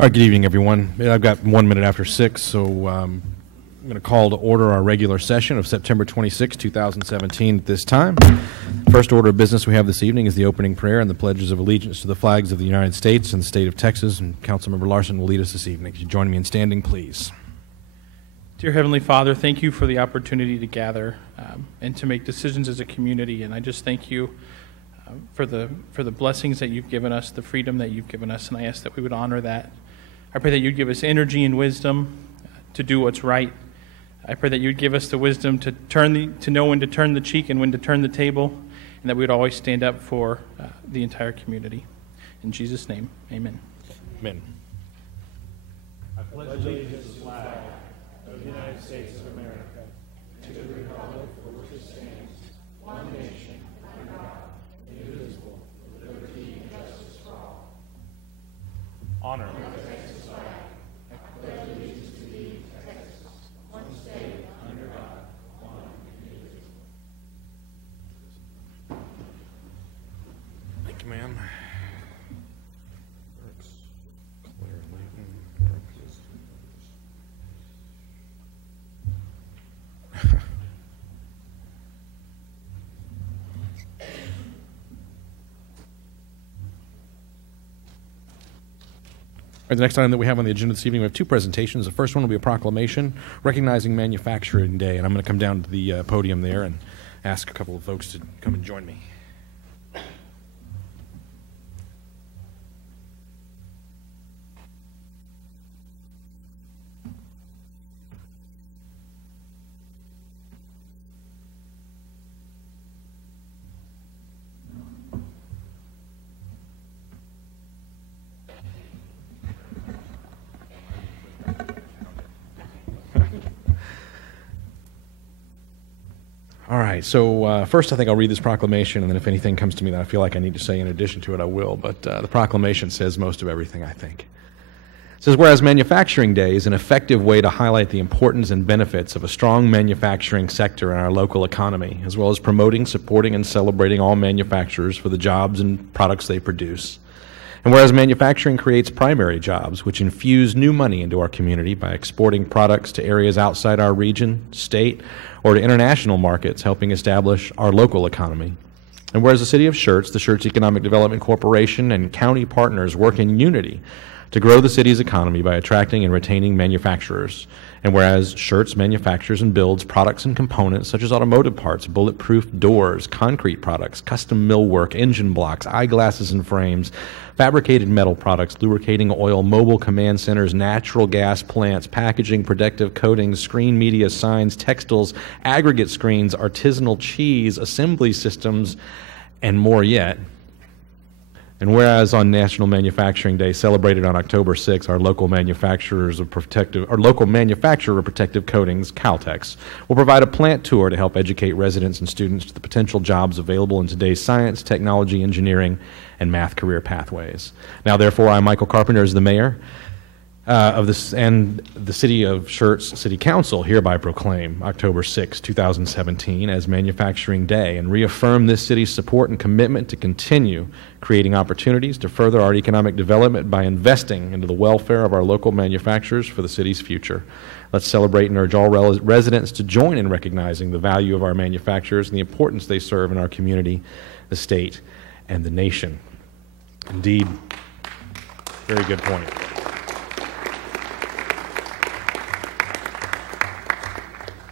All right, good evening, everyone. I've got 1 minute after 6, so I'm going to call to order our regular session of September 26, 2017 at this time. First order of business we have this evening is the opening prayer and the pledges of allegiance to the flags of the United States and the state of Texas, and Councilmember Larson will lead us this evening. Could you join me in standing, please? Dear Heavenly Father, thank you for the opportunity to gather and to make decisions as a community, and I just thank you for the blessings that you've given us, the freedom that you've given us, and I ask that we would honor that. I pray that you'd give us energy and wisdom to do what's right. I pray that you'd give us the wisdom to know when to turn the cheek and when to turn the table, and that we would always stand up for the entire community. In Jesus' name, amen. Amen. I pledge allegiance to the flag of the United States of America, and to the republic for which it stands, one nation, under God, indivisible, with liberty and justice for all. Honor. Thank you, ma'am. All right, the next item that we have on the agenda this evening, we have two presentations. The first one will be a proclamation recognizing Manufacturing Day, and I'm going to come down to the podium there and ask a couple of folks to come and join me. All right, so first I think I'll read this proclamation, and then if anything comes to me that I feel like I need to say in addition to it, I will. But the proclamation says most of everything, I think. It says, whereas Manufacturing Day is an effective way to highlight the importance and benefits of a strong manufacturing sector in our local economy, as well as promoting, supporting, and celebrating all manufacturers for the jobs and products they produce. And whereas manufacturing creates primary jobs, which infuse new money into our community by exporting products to areas outside our region, state, or to international markets, helping establish our local economy. And whereas the City of Schertz, the Schertz Economic Development Corporation, and county partners work in unity to grow the city's economy by attracting and retaining manufacturers. And whereas Schertz manufactures and builds products and components such as automotive parts, bulletproof doors, concrete products, custom millwork, engine blocks, eyeglasses and frames, fabricated metal products, lubricating oil, mobile command centers, natural gas plants, packaging, protective coatings, screen media, signs, textiles, aggregate screens, artisanal cheese, assembly systems, and more yet. And whereas on National Manufacturing Day, celebrated on October 6, our local manufacturer of protective coatings, Caltex, will provide a plant tour to help educate residents and students to the potential jobs available in today's science, technology, engineering, and math career pathways. Now, therefore, I, Michael Carpenter, as the mayor of this and the City of Schertz City Council hereby proclaim October 6, 2017 as Manufacturing Day and reaffirm this city's support and commitment to continue creating opportunities to further our economic development by investing into the welfare of our local manufacturers for the city's future. Let's celebrate and urge all residents to join in recognizing the value of our manufacturers and the importance they serve in our community, the state, and the nation. Indeed, very good point.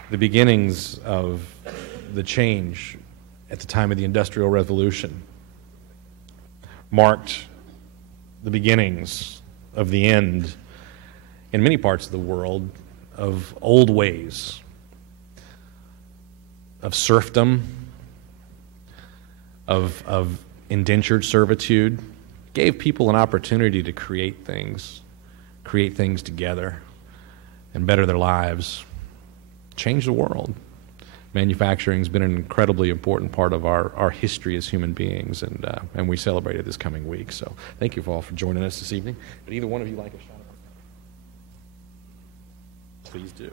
The beginnings of the change at the time of the Industrial Revolution marked the beginnings of the end in many parts of the world of old ways, of serfdom, of indentured servitude, gave people an opportunity to create things together and better their lives. Change the world. Manufacturing has been an incredibly important part of our history as human beings, and we celebrate it this coming week. So thank you all for joining us this evening. Would either one of you like a shot of please do.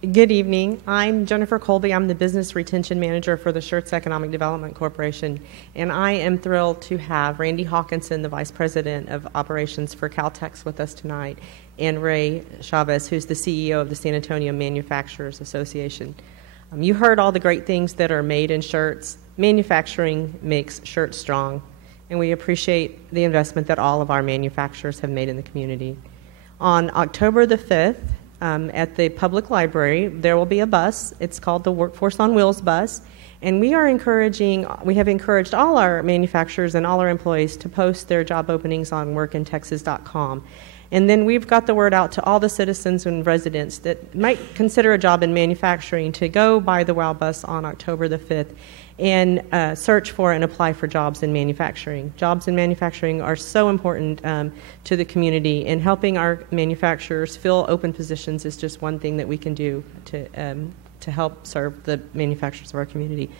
Good evening. I'm Jennifer Colby. I'm the Business Retention Manager for the Schertz Economic Development Corporation, and I am thrilled to have Randy Hawkinson, the Vice President of Operations for Caltex, with us tonight, and Ray Chavez, who's the CEO of the San Antonio Manufacturers Association. You heard all the great things that are made in Schertz. Manufacturing makes Schertz strong, and we appreciate the investment that all of our manufacturers have made in the community. On October the 5th, at the public library, there will be a bus. It's called the Workforce on Wheels bus, and we have encouraged all our manufacturers and all our employees to post their job openings on workintexas.com. And then we've got the word out to all the citizens and residents that might consider a job in manufacturing to go by the WOW bus on October the 5th and search for and apply for jobs in manufacturing. Jobs in manufacturing are so important to the community, and helping our manufacturers fill open positions is just one thing that we can do to help serve the manufacturers of our community.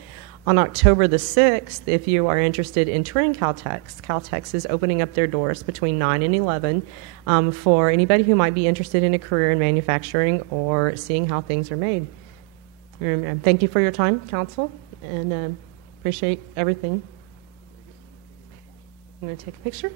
On October the 6th, if you are interested in touring Caltex, Caltex is opening up their doors between 9 and 11 for anybody who might be interested in a career in manufacturing or seeing how things are made. Thank you for your time, Council, and appreciate everything. I'm going to take a picture.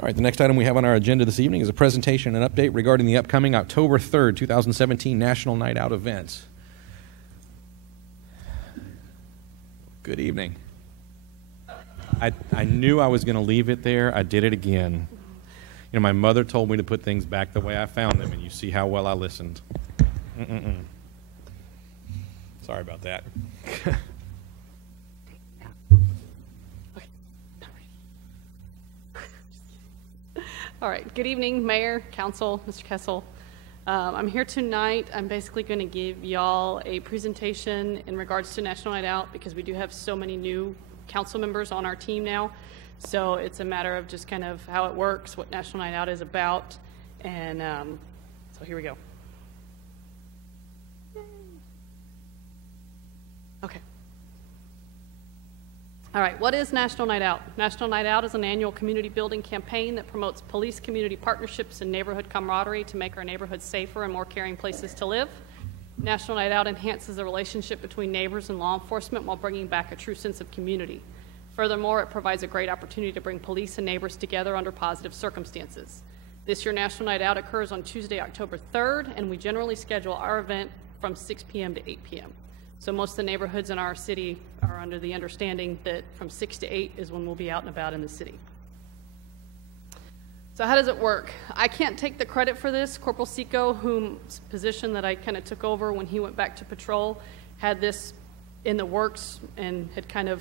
All right, the next item we have on our agenda this evening is a presentation and update regarding the upcoming October 3rd, 2017 National Night Out events. Good evening. I knew I was going to leave it there. I did it again. You know, my mother told me to put things back the way I found them, and you see how well I listened. Sorry about that. All right. Good evening, Mayor, Council, Mr. Kessel. I'm here tonight. I'm basically going to give y'all a presentation in regards to National Night Out because we do have so many new council members on our team now. So it's a matter of just kind of how it works, what National Night Out is about. And so here we go. Okay. All right, what is National Night Out? National Night Out is an annual community building campaign that promotes police-community partnerships and neighborhood camaraderie to make our neighborhoods safer and more caring places to live. National Night Out enhances the relationship between neighbors and law enforcement while bringing back a true sense of community. Furthermore, it provides a great opportunity to bring police and neighbors together under positive circumstances. This year, National Night Out occurs on Tuesday, October 3rd, and we generally schedule our event from 6 p.m. to 8 p.m. So most of the neighborhoods in our city are under the understanding that from 6 to 8 is when we'll be out and about in the city. So how does it work? I can't take the credit for this. Corporal Seco, whose position that I kind of took over when he went back to patrol, had this in the works and had kind of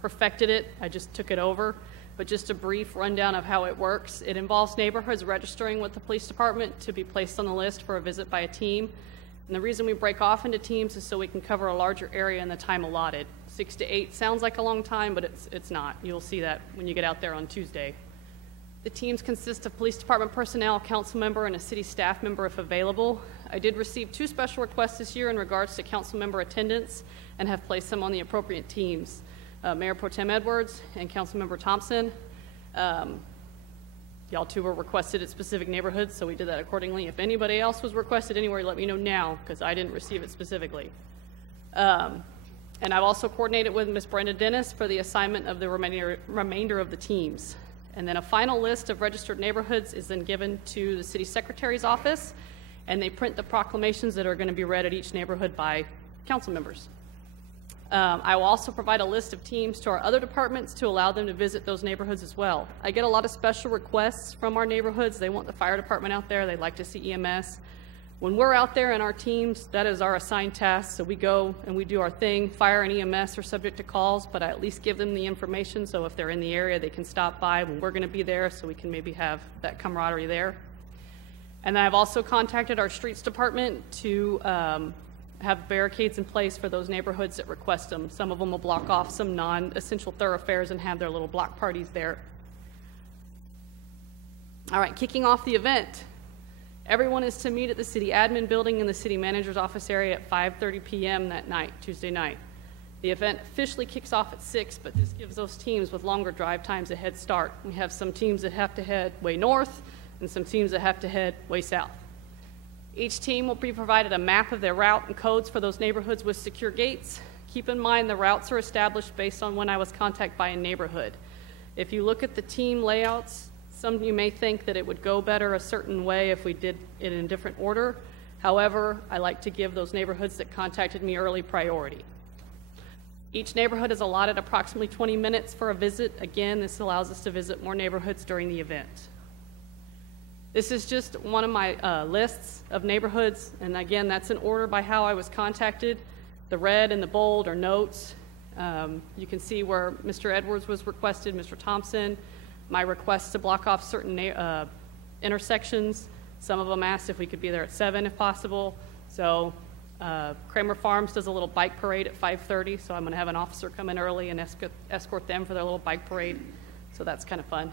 perfected it. I just took it over. But just a brief rundown of how it works. It involves neighborhoods registering with the police department to be placed on the list for a visit by a team. And the reason we break off into teams is so we can cover a larger area in the time allotted. 6 to 8 sounds like a long time, but it's not. You'll see that when you get out there on Tuesday. The teams consist of police department personnel, council member, and a city staff member if available. I did receive 2 special requests this year in regards to council member attendance and have placed them on the appropriate teams. Mayor Pro Tem Edwards and Council Member Thompson. Y'all two were requested at specific neighborhoods, so we did that accordingly. If anybody else was requested anywhere, let me know now, because I didn't receive it specifically. And I've also coordinated with Ms. Brenda Dennis for the assignment of the remainder of the teams. And then a final list of registered neighborhoods is then given to the city secretary's office, and they print the proclamations that are going to be read at each neighborhood by council members. I will also provide a list of teams to our other departments to allow them to visit those neighborhoods as well. I get a lot of special requests from our neighborhoods. They want the fire department out there. They'd like to see EMS. When we're out there in our teams, that is our assigned task. So we go and we do our thing. Fire and EMS are subject to calls, but I at least give them the information so if they're in the area, they can stop by when we're going to be there so we can maybe have that camaraderie there. And then I've also contacted our streets department to have barricades in place for those neighborhoods that request them. Some of them will block off some non-essential thoroughfares and have their little block parties there. All right, kicking off the event. Everyone is to meet at the city admin building in the city manager's office area at 5:30 p.m. that night, Tuesday night. The event officially kicks off at 6, but this gives those teams with longer drive times a head start. We have some teams that have to head way north and some teams that have to head way south. Each team will be provided a map of their route and codes for those neighborhoods with secure gates. Keep in mind the routes are established based on when I was contacted by a neighborhood. If you look at the team layouts, some of you may think that it would go better a certain way if we did it in a different order. However, I like to give those neighborhoods that contacted me early priority. Each neighborhood is allotted approximately 20 minutes for a visit. Again, this allows us to visit more neighborhoods during the event. This is just one of my lists of neighborhoods, and again, that's in order by how I was contacted. The red and the bold are notes. You can see where Mr. Edwards was requested, Mr. Thompson. My request to block off certain intersections. Some of them asked if we could be there at 7 if possible. So Kramer Farms does a little bike parade at 5:30, so I'm going to have an officer come in early and escort them for their little bike parade. So that's kind of fun.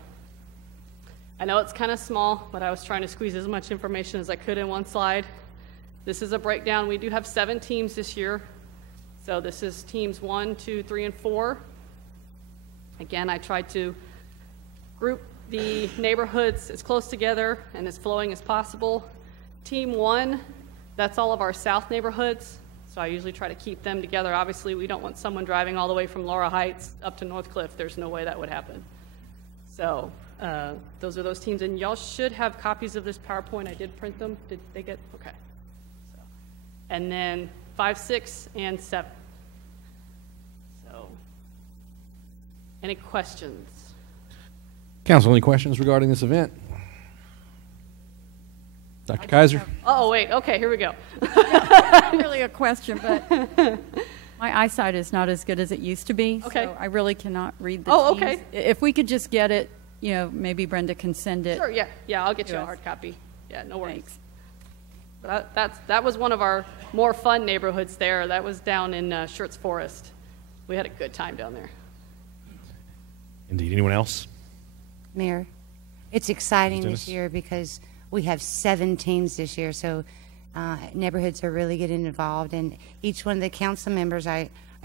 I know it's kind of small, but I was trying to squeeze as much information as I could in one slide. This is a breakdown. We do have 7 teams this year. So this is teams 1, 2, 3, and 4. Again, I tried to group the neighborhoods as close together and as flowing as possible. Team 1, that's all of our south neighborhoods, so I usually try to keep them together. Obviously, we don't want someone driving all the way from Laura Heights up to North Cliff. There's no way that would happen. So those are those teams, and y'all should have copies of this PowerPoint. I did print them. Did they get? Okay. So, and then 5, 6, and 7. So, any questions? Council, any questions regarding this event? Dr. Kaiser? Oh, wait. Okay, here we go. Not really a question, but my eyesight is not as good as it used to be. Okay. So I really cannot read the Oh, teams. okay. If we could just get it, maybe Brenda can send it. Sure, yeah, I'll get you a Yes. hard copy. Yeah, no worries. Thanks. But that was one of our more fun neighborhoods there. That was down in Schertz Forest. We had a good time down there. Indeed. Anyone else? Mayor, it's exciting Dennis? this year because we have 7 teams this year, so neighborhoods are really getting involved, and each one of the council members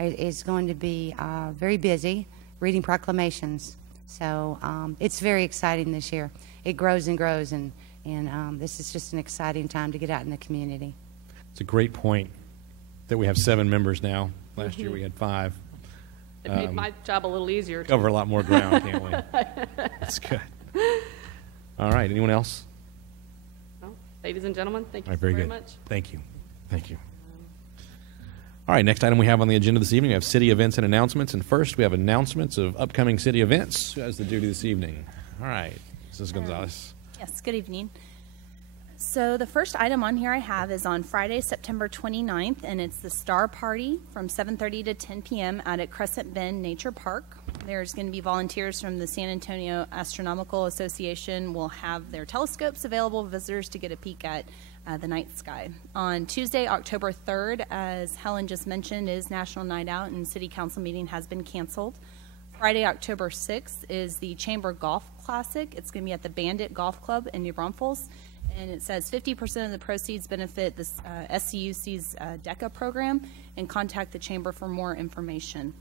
is going to be very busy reading proclamations. So it's very exciting this year. It grows and grows, and this is just an exciting time to get out in the community. It's a great point that we have 7 members now. Last year we had 5. It made my job a little easier. Cover a lot more ground, can't we? That's good. All right. Anyone else? Well, ladies and gentlemen, thank All you right, very very good. much. Thank you. Thank you. All right, next item we have on the agenda this evening, we have city events and announcements. And first, we have announcements of upcoming city events. Who has the duty this evening? All right, Mrs. Gonzalez. Yes, good evening. So the first item on here I have is on Friday, September 29th, and it's the Star Party from 7:30 to 10 p.m. out at Crescent Bend Nature Park. There's going to be volunteers from the San Antonio Astronomical Association will have their telescopes available for visitors to get a peek at the night sky. On Tuesday, October 3rd, as Helen just mentioned, is National Night Out, and City Council meeting has been canceled. Friday, October 6th, is the Chamber Golf Classic. It's going to be at the Bandit Golf Club in New Braunfels. And it says 50% of the proceeds benefit this SCUC's DECA program, and contact the Chamber for more information.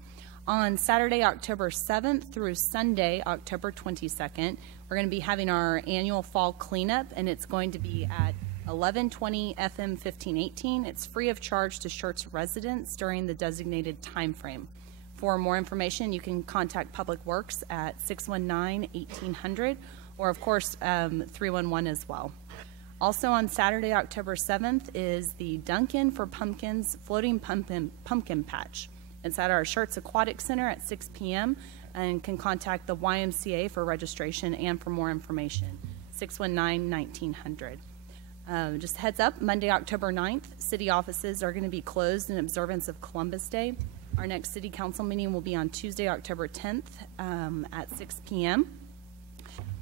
On Saturday, October 7th through Sunday, October 22nd, we're going to be having our annual fall cleanup, and it's going to be at 1120 FM 1518. It's free of charge to Schertz residents during the designated time frame. For more information, you can contact Public Works at 619-1800, or of course 311 as well. Also on Saturday, October 7th, is the Dunkin' for Pumpkins Floating Pumpkin Patch. It's at our Schertz Aquatic Center at 6 p.m. and can contact the YMCA for registration and for more information, 619-1900. Just heads up, Monday, October 9th, city offices are going to be closed in observance of Columbus Day. Our next city council meeting will be on Tuesday, October 10th at 6 p.m.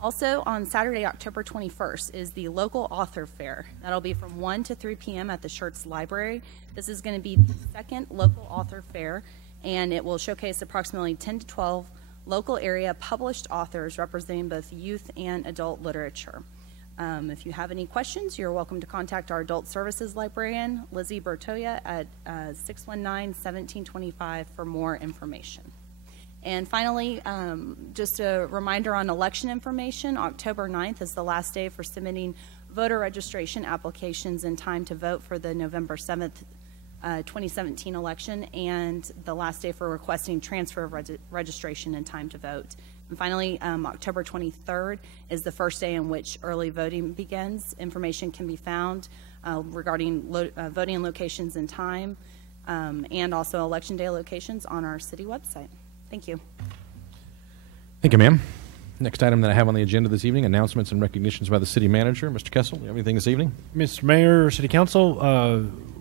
Also, on Saturday, October 21st, is the local author fair. That'll be from 1 to 3 p.m. at the Schertz Library. This is going to be the second local author fair, and it will showcase approximately 10 to 12 local area published authors representing both youth and adult literature. If you have any questions, you're welcome to contact our Adult Services Librarian, Lizzie Bertoya, at 619-1725 for more information. And finally, just a reminder on election information, October 9th is the last day for submitting voter registration applications in time to vote for the November 7th, 2017 election, and the last day for requesting transfer of registration in time to vote. And finally, October 23rd is the first day in which early voting begins. Information can be found regarding voting locations and time, and also Election Day locations on our city website. Thank you. Thank you, ma'am. Next item that I have on the agenda this evening, announcements and recognitions by the city manager. Mr. Kessel, you have anything this evening? Mr. Mayor, City Council,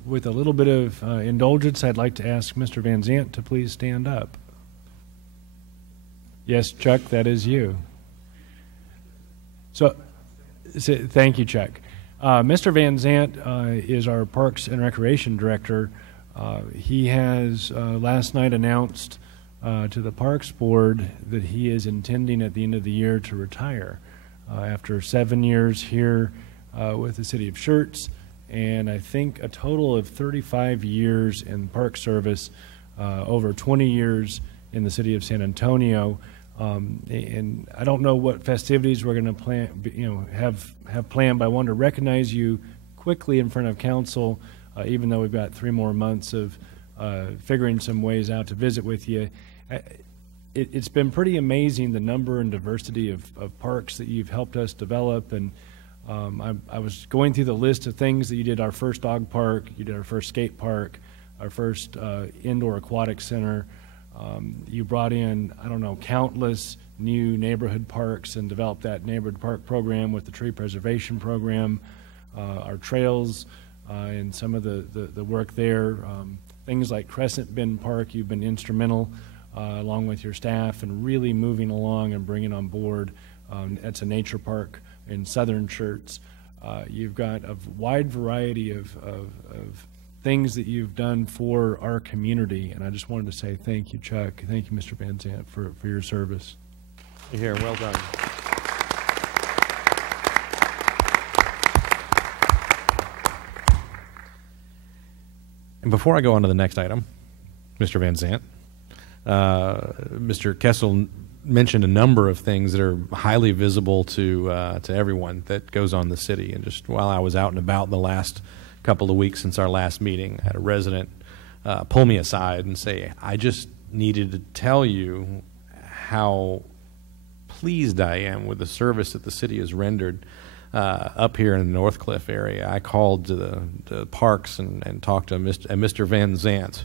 with a little bit of indulgence, I'd like to ask Mr. Van Zant to please stand up. Yes, Chuck, that is you. So thank you, Chuck. Mr. Van Zant is our Parks and Recreation Director. He has last night announced to the Parks Board that he is intending at the end of the year to retire after 7 years here with the city of Schertz, and I think a total of 35 years in Park Service, over 20 years in the city of San Antonio. And I don't know what festivities we're going to plan, have planned, but I want to recognize you quickly in front of council, even though we've got 3 more months of figuring some ways out to visit with you. It's been pretty amazing, the number and diversity of parks that you've helped us develop. And I was going through the list of things that you did: our first dog park, you did our first skate park, our first indoor aquatic center. You brought in, I don't know, countless new neighborhood parks and developed that neighborhood park program with the tree preservation program, our trails, and some of the work there. Things like Crescent Bend Park, you've been instrumental along with your staff and really moving along and bringing on board. It's a nature park in southern Schertz. You've got a wide variety of things that you've done for our community, and I just wanted to say thank you, Chuck. Thank you, Mr. Van Zant, for your service. Here, well done. And before I go on to the next item, Mr. Van Zant, Mr. Kessel mentioned a number of things that are highly visible to everyone that goes on in the city. And just while I was out and about the last couple of weeks since our last meeting, I had a resident pull me aside and say, I just needed to tell you how pleased I am with the service that the city has rendered up here in the Northcliffe area. I called to the parks and talked to Mr. Van Zant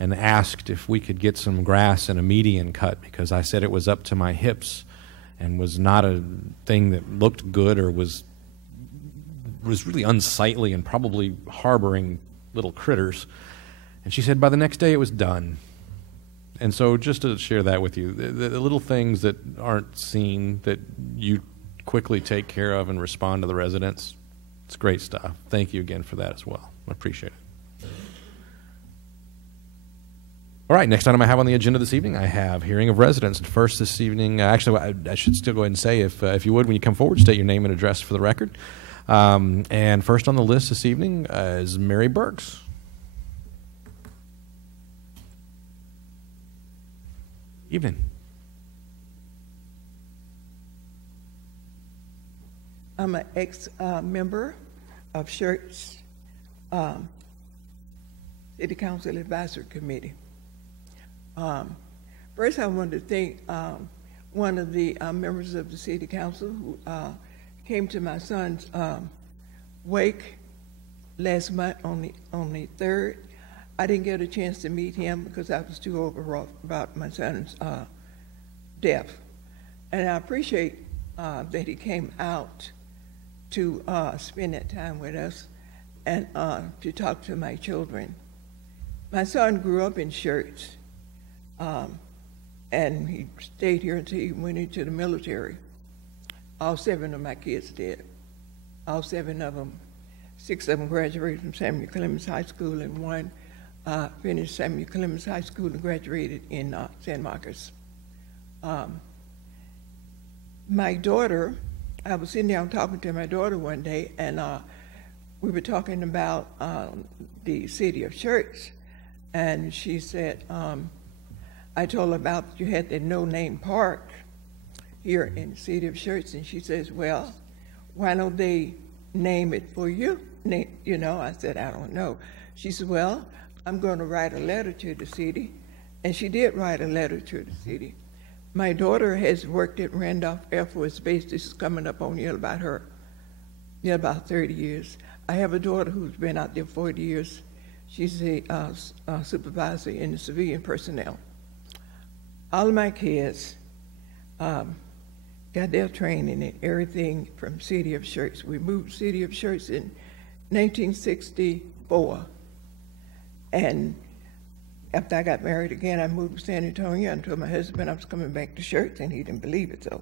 and asked if we could get some grass and a median cut, because I said it was up to my hips and was not a thing that looked good or was really unsightly and probably harboring little critters. And she said by the next day it was done. And so just to share that with you, the little things that aren't seen that you quickly take care of and respond to the residents, it's great stuff. Thank you again for that as well. I appreciate it. All right, next item I have on the agenda this evening, I have hearing of residents. And first this evening, actually, I should still go ahead and say, if you would, when you come forward, state your name and address for the record. And first on the list this evening is Mary Burks. Evening. I'm an ex-member of Schertz City Council Advisory Committee. First, I wanted to thank one of the members of the City Council who came to my son's wake last month on the 3rd. I didn't get a chance to meet him because I was too overwrought about my son's death. And I appreciate that he came out to spend that time with us and to talk to my children. My son grew up in Schertz, and he stayed here until he went into the military. All 7 of my kids did. All 7 of them. 6 of them graduated from Samuel Clemens High School, and 1 finished Samuel Clemens High School and graduated in San Marcos. My daughter, I was sitting down talking to my daughter one day, and we were talking about the city of Schertz, and she said, I told her about you had the no-name park here in the city of Schertz, and she says, well, why don't they name it for you? You know, I said, I don't know. She said, well, I'm going to write a letter to the city, and she did write a letter to the city. My daughter has worked at Randolph Air Force Base. This is coming up on about 30 years. I have a daughter who's been out there 40 years. She's a supervisor in the civilian personnel. All of my kids got their training and everything from City of Schertz. We moved City of Schertz in 1964. And after I got married again, I moved to San Antonio and told my husband I was coming back to Schertz, and he didn't believe it, so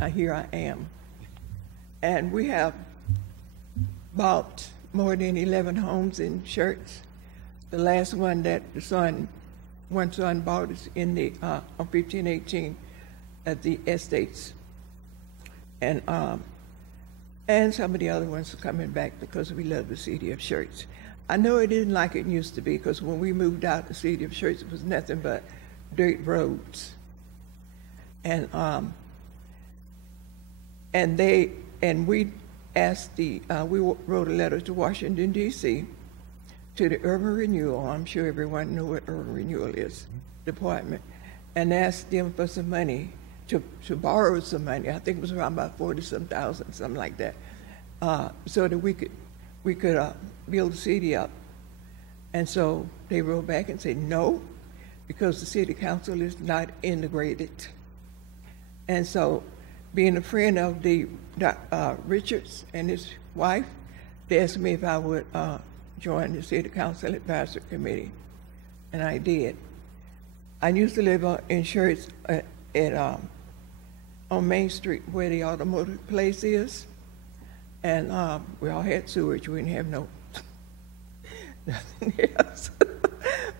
now here I am. And we have bought more than 11 homes in Schertz. The last one that one son bought is in the on 1518 at the estates. And some of the other ones are coming back because we love the city of Schertz. I know it isn't like it used to be, because when we moved out, the city of Schertz was nothing but dirt roads. And we asked we wrote a letter to Washington, D.C., to the Urban Renewal. I'm sure everyone knows what Urban Renewal is, department, and asked them for some money, to borrow some money. I think it was around about 40-some thousand, something like that, so that we could build the city up. And so they wrote back and said no, because the city council is not integrated. And so, being a friend of the Richards and his wife, they asked me if I would join the city council advisory committee, and I did. I used to live in Schertz on Main Street, where the automotive place is. And we all had sewage. We didn't have nothing else.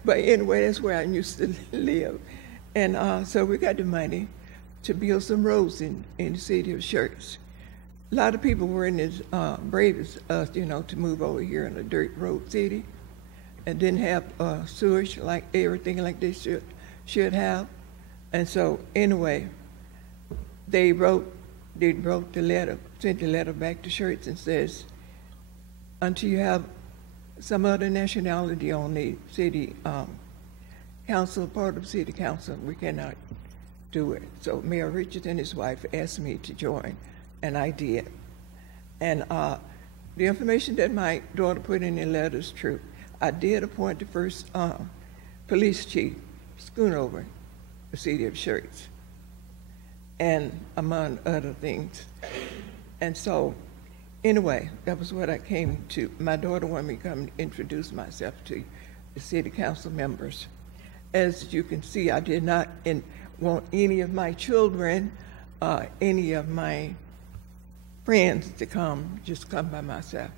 But anyway, that's where I used to live. And so we got the money to build some roads in the city of Schertz. A lot of people weren't as brave as us, to move over here in a dirt road city, and didn't have sewage like everything like they should have. And so anyway, they wrote the letter, sent the letter back to Schertz and says, until you have some other nationality on the city council, part of city council, we cannot do it. So Mayor Richards and his wife asked me to join, and I did. And the information that my daughter put in the letter is true. I did appoint the first police chief, Schoonover, the city of Schertz, and among other things. And so, anyway, that was what I came to. My daughter wanted me to come and introduce myself to the city council members. As you can see, I did not want any of my children, any of my friends to just come by myself.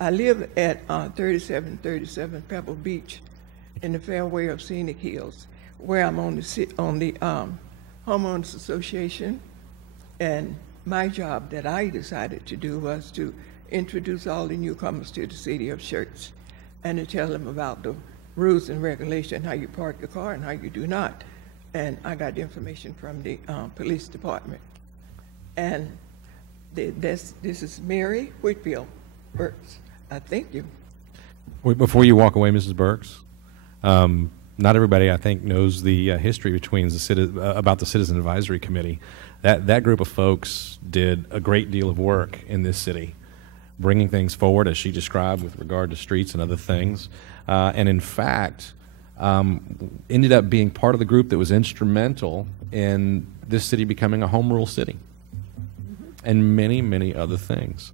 I live at 3737 Pebble Beach in the fairway of Scenic Hills, where I'm on the Homeowners Association, and my job that I decided to do was to introduce all the newcomers to the city of Schertz and to tell them about the rules and regulations, how you park your car and how you do not. And I got the information from the police department. And this is Mary Whitfield Burks. I thank you. Before you walk away, Mrs. Burks, not everybody, I think, knows the history between about the Citizen Advisory Committee. That group of folks did a great deal of work in this city, bringing things forward, as she described, with regard to streets and other things. And in fact, ended up being part of the group that was instrumental in this city becoming a home rule city, and many, many other things.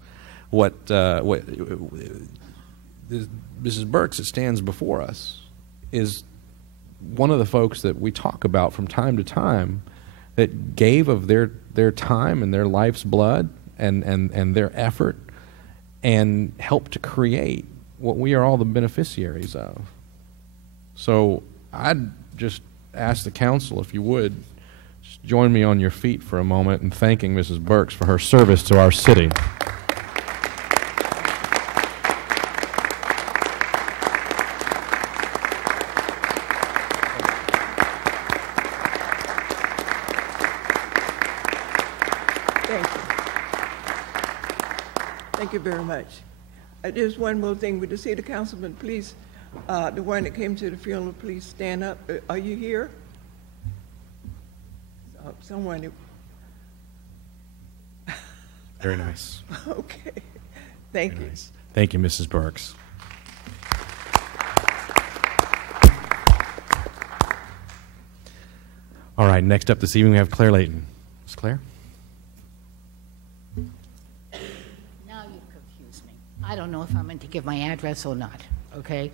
Mrs. Burks that stands before us is one of the folks that we talk about from time to time that gave of their time and their life's blood and their effort and helped to create what we are all the beneficiaries of. So I'd just ask the council, if you would, just join me on your feet for a moment in thanking Mrs. Burks for her service to our city. Thank you very much. Just one more thing. Would the city councilman please, the one that came to the funeral, please stand up. Are you here? Someone. Very nice. Okay. Thank you. Nice. Thank you, Mrs. Burks. All right, next up this evening we have Claire Layton. Ms. Claire? Now you've confused me. I don't know if I'm meant to give my address or not, okay?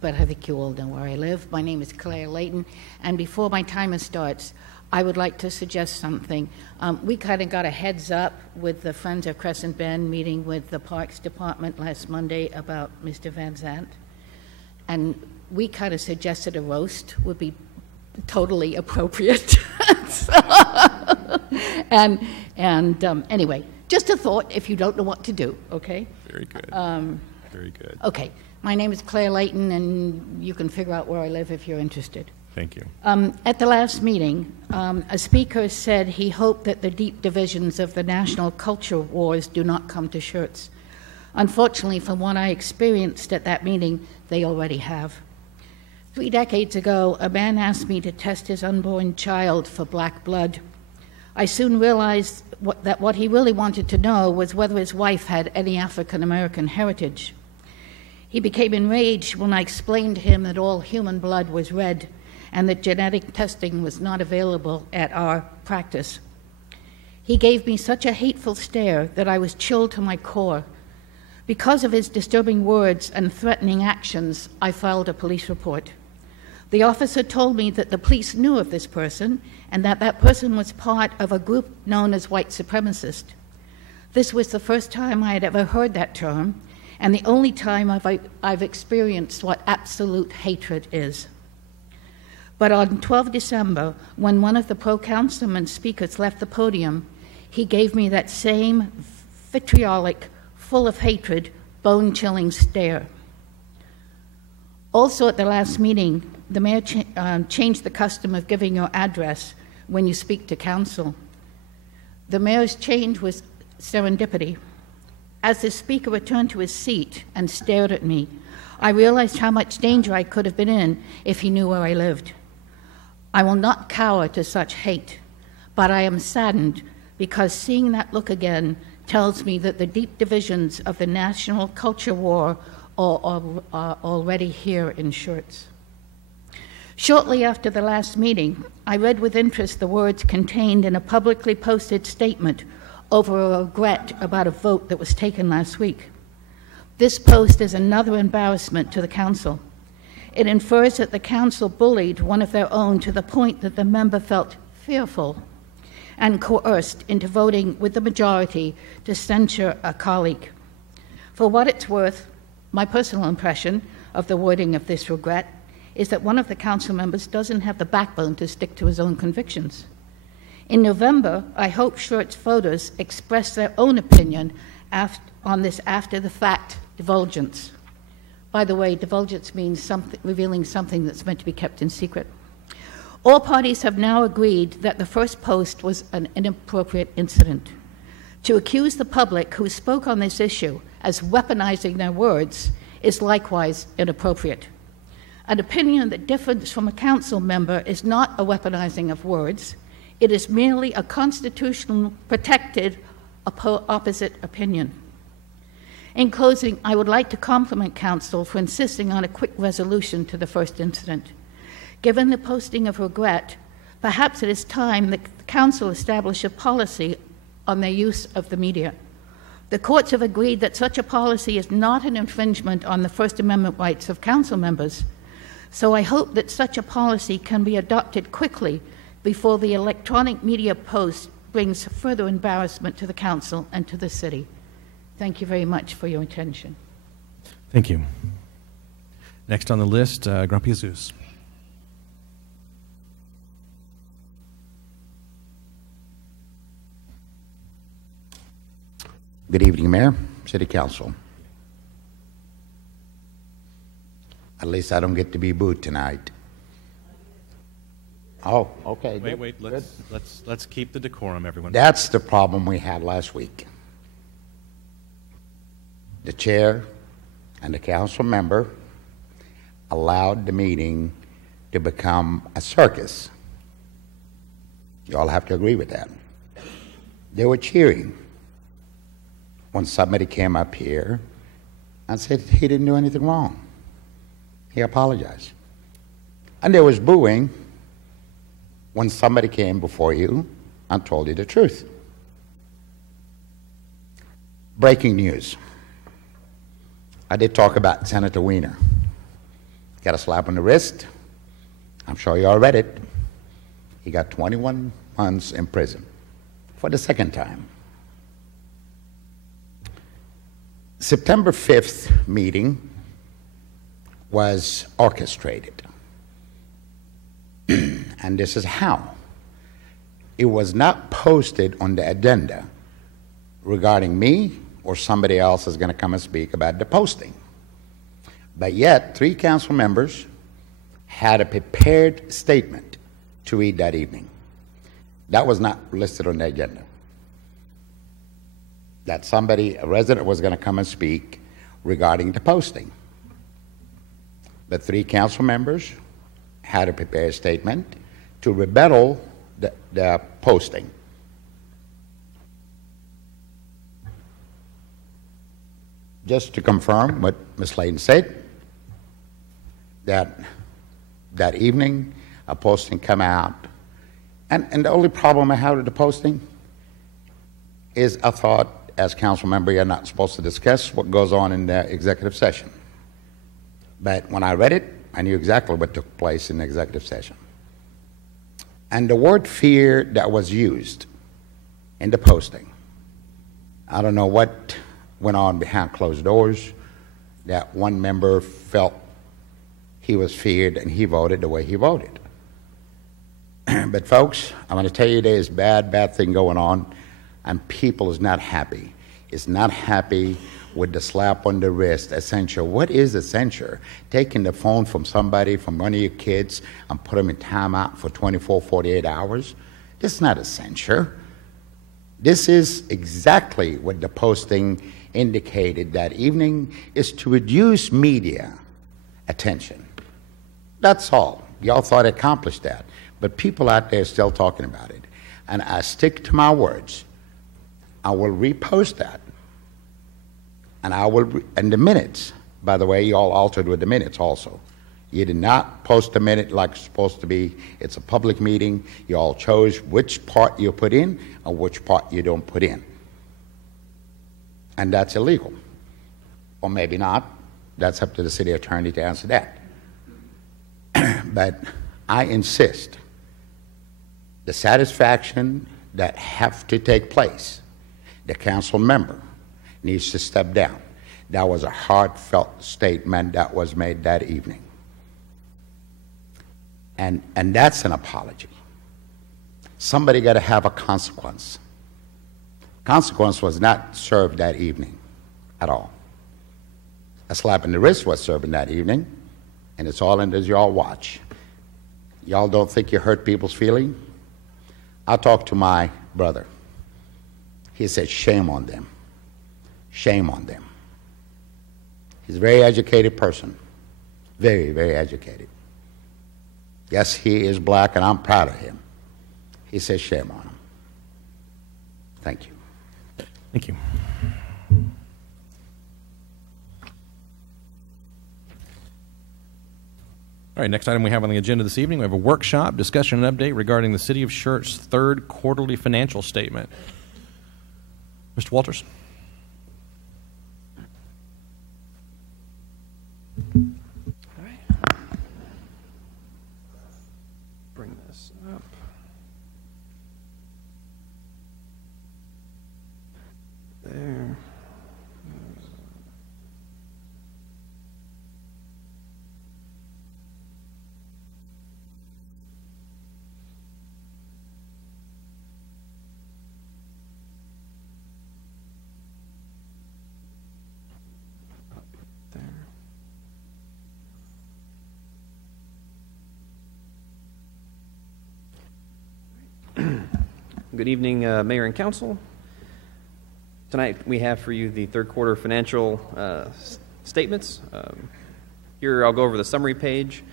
But I think you all know where I live. My name is Claire Layton, and before my timer starts, I would like to suggest something. We kind of got a heads up with the Friends of Crescent Bend meeting with the Parks Department last Monday about Mr. Van Zandt, and we kind of suggested a roast would be totally appropriate. Anyway, just a thought if you don't know what to do, okay? Very good. Very good. Okay, my name is Claire Layton, and you can figure out where I live if you're interested. Thank you. At the last meeting, a speaker said he hoped that the deep divisions of the national culture wars do not come to Schertz. Unfortunately, from what I experienced at that meeting, they already have. 3 decades ago, a man asked me to test his unborn child for black blood. I soon realized that what he really wanted to know was whether his wife had any African-American heritage. He became enraged when I explained to him that all human blood was red and that genetic testing was not available at our practice. He gave me such a hateful stare that I was chilled to my core. Because of his disturbing words and threatening actions, I filed a police report. The officer told me that the police knew of this person and that that person was part of a group known as white supremacist. This was the first time I had ever heard that term and the only time I've experienced what absolute hatred is. But on 12 December, when one of the pro-councilman speakers left the podium, he gave me that same vitriolic, full of hatred, bone-chilling stare. Also at the last meeting, the mayor changed the custom of giving your address when you speak to council. The mayor's change was serendipity. As the speaker returned to his seat and stared at me, I realized how much danger I could have been in if he knew where I lived. I will not cower to such hate, but I am saddened because seeing that look again tells me that the deep divisions of the national culture war are already here in Schertz. Shortly after the last meeting, I read with interest the words contained in a publicly posted statement over a regret about a vote that was taken last week. This post is another embarrassment to the council. It infers that the council bullied one of their own to the point that the member felt fearful and coerced into voting with the majority to censure a colleague. For what it's worth, my personal impression of the wording of this regret is that one of the council members doesn't have the backbone to stick to his own convictions. In November, I hope Schertz voters express their own opinion on this after-the-fact divulgence. By the way, divulgence means revealing something that's meant to be kept in secret. All parties have now agreed that the first post was an inappropriate incident. To accuse the public who spoke on this issue as weaponizing their words is likewise inappropriate. An opinion that differs from a council member is not a weaponizing of words. It is merely a constitutional protected opposite opinion. In closing, I would like to compliment council for insisting on a quick resolution to the first incident. Given the posting of regret, perhaps it is time that the council establish a policy on their use of the media. The courts have agreed that such a policy is not an infringement on the First Amendment rights of council members. So I hope that such a policy can be adopted quickly before the electronic media post brings further embarrassment to the council and to the city. Thank you very much for your attention. Thank you. Next on the list, Grumpy Azus. Good evening, Mayor, City Council. At least I don't get to be booed tonight. Oh, okay. Wait. Let's keep the decorum, everyone. That's the problem we had last week. The chair and the council member allowed the meeting to become a circus. You all have to agree with that. They were cheering when somebody came up here and said he didn't do anything wrong. He apologized. And there was booing when somebody came before you and told you the truth. Breaking news. I did talk about Senator Weiner. Got a slap on the wrist. I'm sure you all read it. He got 21 months in prison for the second time. September 5th meeting was orchestrated. And this is how. It was not posted on the agenda regarding me or somebody else is going to come and speak about the posting. But yet, 3 council members had a prepared statement to read that evening. That was not listed on the agenda. That somebody, a resident, was going to come and speak regarding the posting. But 3 council members had a prepared statement to rebuttal the posting. Just to confirm what Ms. Layden said, that evening a posting come out, and the only problem I have with the posting is I thought as council member you're not supposed to discuss what goes on in the executive session. But when I read it, I knew exactly what took place in the executive session. And the word fear that was used in the posting, I don't know what went on behind closed doors, that one member felt he was feared and he voted the way he voted. But folks, I'm going to tell you there's bad thing going on, and people is not happy. It's not happy with the slap on the wrist, a censure. What is a censure? Taking the phone from somebody, from one of your kids, and put them in timeout for 24, 48 hours? This is not a censure. This is exactly what the posting indicated that evening, is to reduce media attention. That's all. Y'all thought it accomplished that. But people out there are still talking about it. And I stick to my words. I will repost that. And I will, and the minutes, by the way, you all altered with the minutes also. You did not post a minute like it's supposed to be. It's a public meeting. You all chose which part you put in and which part you don't put in. And that's illegal. Or maybe not. That's up to the city attorney to answer that. But I insist, the satisfaction that have to take place, the council member needs to step down. That was a heartfelt statement that was made that evening. And that's an apology. Somebody got to have a consequence. Consequence was not served that evening at all. A slap in the wrist was served that evening, and it's all in as y'all watch. Y'all don't think you hurt people's feeling? I talked to my brother. He said, shame on them. Shame on them. He's a very educated person. Very, very educated. Yes, he is black, and I'm proud of him. He says, shame on him. Thank you. Thank you. All right, next item we have on the agenda this evening, we have a workshop, discussion and update regarding the City of Schertz third quarterly financial statement. Mr. Walters. this up. There. Good evening, Mayor and Council. Tonight we have for you the third quarter financial statements. Here I'll go over the summary page.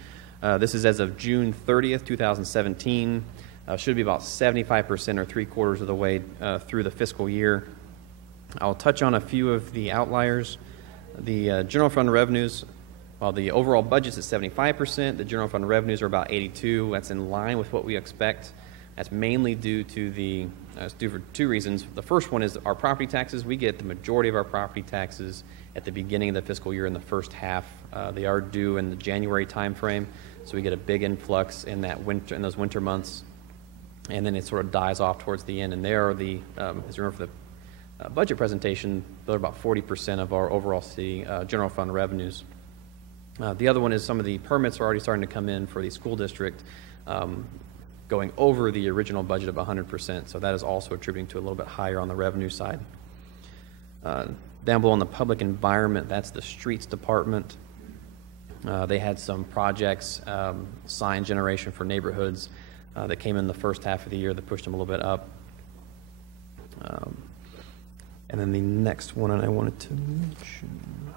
This is as of June 30th, 2017. Should be about 75% or 3/4 of the way through the fiscal year. I'll touch on a few of the outliers. The general fund revenues, while the overall budget's at 75%, the general fund revenues are about 82%. That's in line with what we expect. That's mainly due to for two reasons. The first one is our property taxes. We get the majority of our property taxes at the beginning of the fiscal year in the first half. They are due in the January timeframe, so we get a big influx in those winter months, and then it sort of dies off towards the end. And there are as you remember for the budget presentation, they're about 40% of our overall city general fund revenues. The other one is some of the permits are already starting to come in for the school district, going over the original budget of 100%, so that is also attributing to a little bit higher on the revenue side. Down below on the public environment, that's the streets department. They had some projects, sign generation for neighborhoods that came in the first half of the year that pushed them a little bit up. And then the next one I wanted to mention,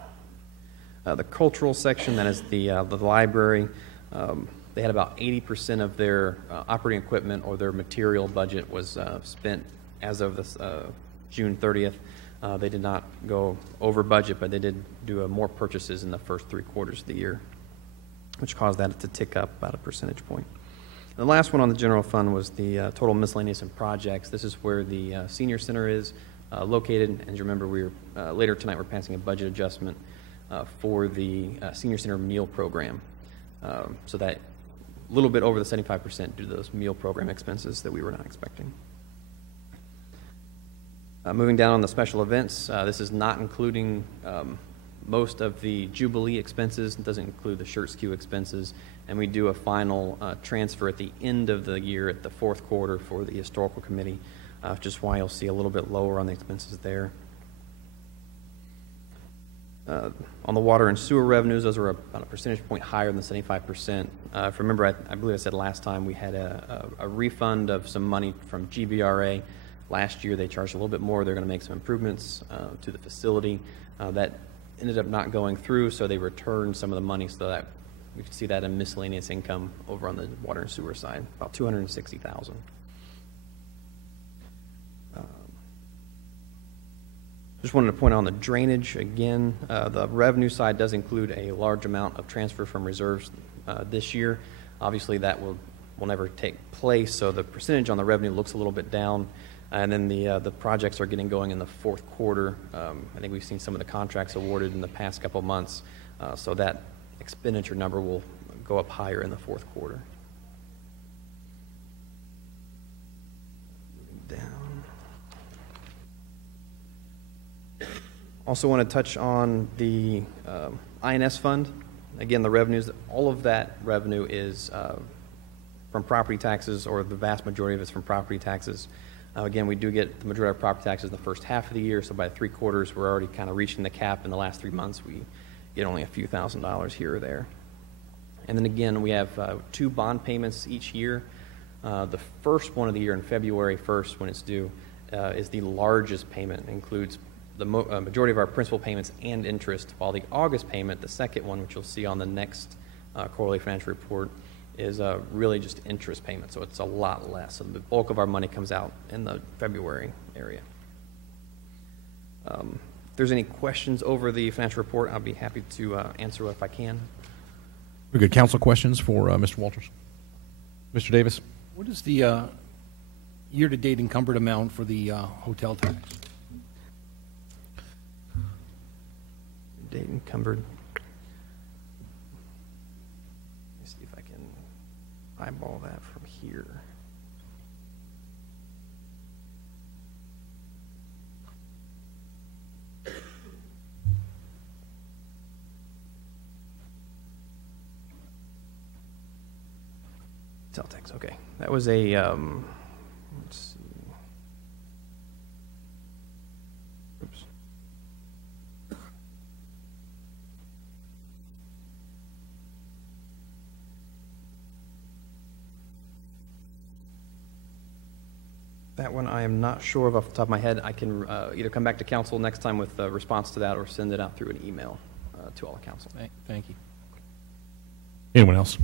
the cultural section, that is the library. They had about 80% of their operating equipment or their material budget was spent as of this, June 30th. They did not go over budget, but they did do more purchases in the first 3/4 of the year, which caused that to tick up about a percentage point. The last one on the general fund was the total miscellaneous and projects. This is where the senior center is located. As you remember, later tonight we're passing a budget adjustment for the senior center meal program. So that a little bit over the 75% due to those meal program expenses that we were not expecting. Moving down on the special events, this is not including most of the Jubilee expenses. It doesn't include the Schertz queue expenses. And we do a final transfer at the end of the year at the fourth quarter for the historical committee, which is why you'll see a little bit lower on the expenses there. On the water and sewer revenues, those are about a percentage point higher than the 75%. If you remember, I believe I said last time we had a refund of some money from GBRA. Last year they charged a little bit more. They're going to make some improvements to the facility. That ended up not going through, so they returned some of the money so that we can see that in miscellaneous income over on the water and sewer side, about $260,000. Just wanted to point out on the drainage again. The revenue side does include a large amount of transfer from reserves this year. Obviously, that will never take place, so the percentage on the revenue looks a little bit down. And then the projects are getting going in the fourth quarter. I think we've seen some of the contracts awarded in the past couple months, so that expenditure number will go up higher in the fourth quarter. Moving down. Also want to touch on the INS fund. Again, the revenues, all of that revenue is from property taxes, or the vast majority of it's from property taxes. Again, we do get the majority of property taxes in the first half of the year, so by 3/4, we're already kind of reaching the cap. In the last 3 months, we get only a few $1,000s here or there. And then again, we have 2 bond payments each year. The first one of the year in February 1st, when it's due, is the largest payment. It includes the majority of our principal payments and interest, while the August payment, the second one, which you'll see on the next quarterly financial report, is really just interest payment, so it's a lot less. So the bulk of our money comes out in the February area. If there's any questions over the financial report, I'll be happy to answer if I can. Very good. Council questions for Mr. Walters. Mr. Davis? What is the year-to-date encumbered amount for the hotel tax? Date encumbered. Let me see if I can. eyeball that from here. Celtics, okay. That was a, let's see. Oops. That one I am not sure of off the top of my head. I can either come back to council next time with a response to that or send it out through an email to all the council. Thank you. Anyone else?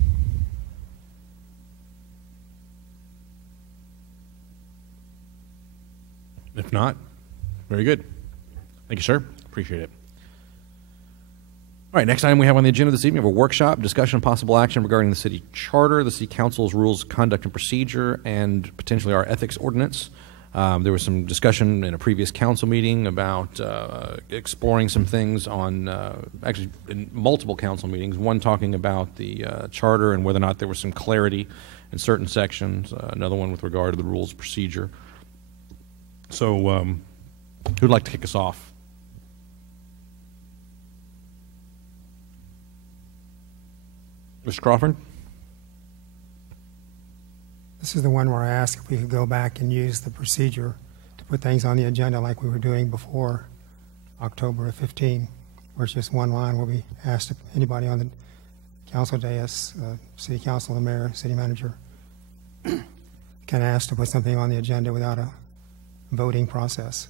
If not, very good. Thank you, sir. Appreciate it. All right, next item we have on the agenda this evening, we have a workshop, discussion of possible action regarding the city charter, the city council's rules of conduct and procedure, and potentially our ethics ordinance. There was some discussion in a previous council meeting about exploring some things on, actually in multiple council meetings, one talking about the charter and whether or not there was some clarity in certain sections, another one with regard to the rules of procedure. So who'd like to kick us off? Mr. Crawford? This is the one where I asked if we could go back and use the procedure to put things on the agenda like we were doing before October of 15, where it's just one line where we asked if anybody on the council dais, city council, the mayor, city manager, can ask to put something on the agenda without a voting process.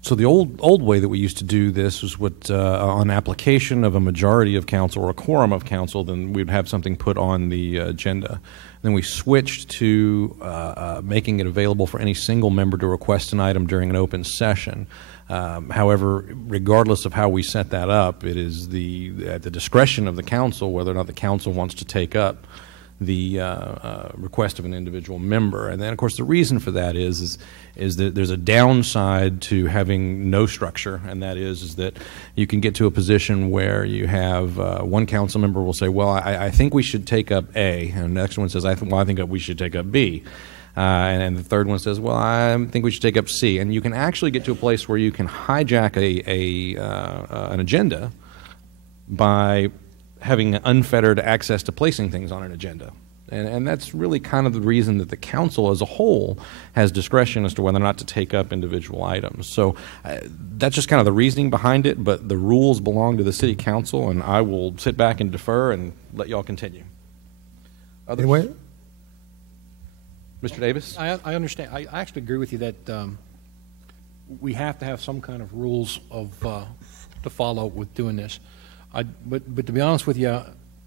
So the old way that we used to do this was what, on application of a majority of council or a quorum of council, then we'd have something put on the agenda. Then we switched to making it available for any single member to request an item during an open session. However, regardless of how we set that up, it is at the discretion of the council whether or not the council wants to take up the request of an individual member. And then, of course, the reason for that is that there's a downside to having no structure, and that is that you can get to a position where you have one council member will say, well, I think we should take up A, and the next one says, I think we should take up B. And the third one says, well, I think we should take up C. And you can actually get to a place where you can hijack an agenda by having unfettered access to placing things on an agenda. And that's really kind of the reason that the council as a whole has discretion as to whether or not to take up individual items. So that's just kind of the reasoning behind it, but the rules belong to the city council, and I will sit back and defer and let y'all continue. Others? Anyway, Mr. Davis? I understand. I actually agree with you that we have to have some kind of rules to follow with doing this. But to be honest with you,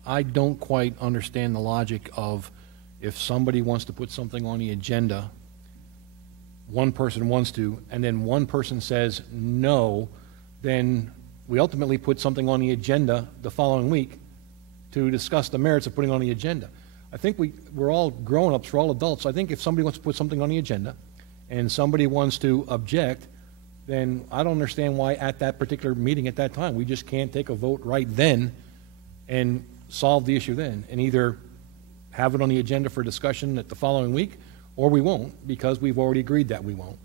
I don't quite understand the logic of if somebody wants to put something on the agenda, one person wants to, and then one person says no, then we ultimately put something on the agenda the following week to discuss the merits of putting on the agenda. I think we're all grown-ups, we're all adults. I think if somebody wants to put something on the agenda and somebody wants to object, then I don't understand why at that particular meeting at that time we just can't take a vote right then and solve the issue then, and either have it on the agenda for discussion at the following week, or we won't, because we've already agreed that we won't.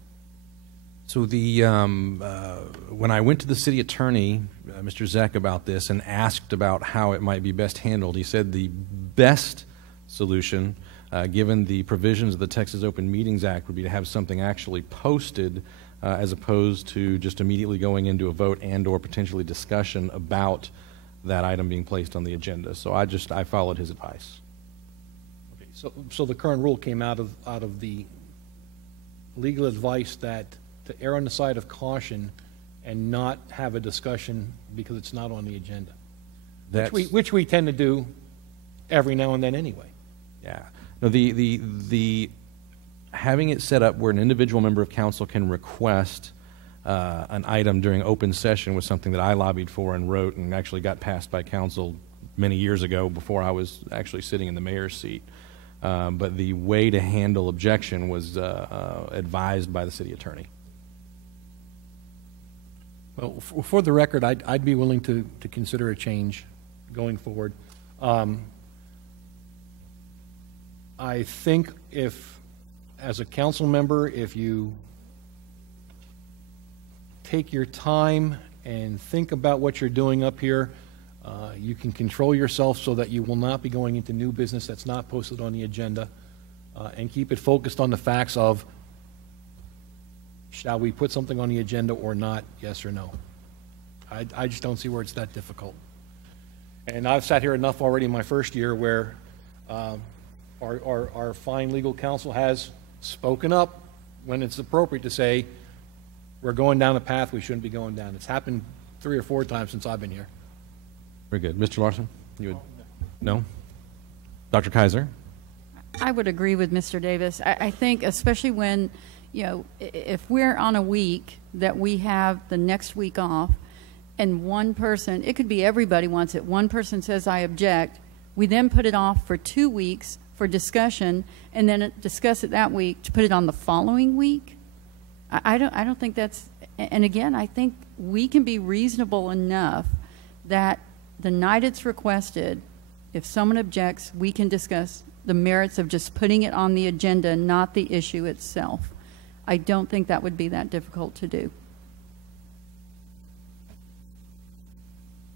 So when I went to the city attorney, Mr. Zeck, about this and asked about how it might be best handled, he said the best solution, given the provisions of the Texas Open Meetings Act, would be to have something actually posted as opposed to just immediately going into a vote and or potentially discussion about that item being placed on the agenda. So I followed his advice. Okay, so the current rule came out of the legal advice that to err on the side of caution and not have a discussion because it's not on the agenda, which we tend to do every now and then anyway. Yeah. No, the having it set up where an individual member of council can request an item during open session was something that I lobbied for and wrote and actually got passed by council many years ago before I was actually sitting in the mayor's seat. But the way to handle objection was advised by the city attorney. Well, for the record, I'd be willing to consider a change going forward. I think if, as a council member, if you take your time and think about what you're doing up here, you can control yourself so that you will not be going into new business that's not posted on the agenda, and keep it focused on the facts of, shall we put something on the agenda or not, yes or no. I just don't see where it's that difficult. And I've sat here enough already in my first year where our fine legal counsel has spoken up when it's appropriate to say, we're going down a path we shouldn't be going down. It's happened 3 or 4 times since I've been here. Very good. Mr. Larson? You would? No? Dr. Kaiser? I would agree with Mr. Davis. I think especially when, you know, if we're on a week that we have the next week off and one person, it could be everybody wants it, one person says, I object, we then put it off for 2 weeks for discussion and then discuss it that week to put it on the following week. I don't think that's, and again, I think we can be reasonable enough that the night it's requested, if someone objects, we can discuss the merits of just putting it on the agenda, not the issue itself. I don't think that would be that difficult to do.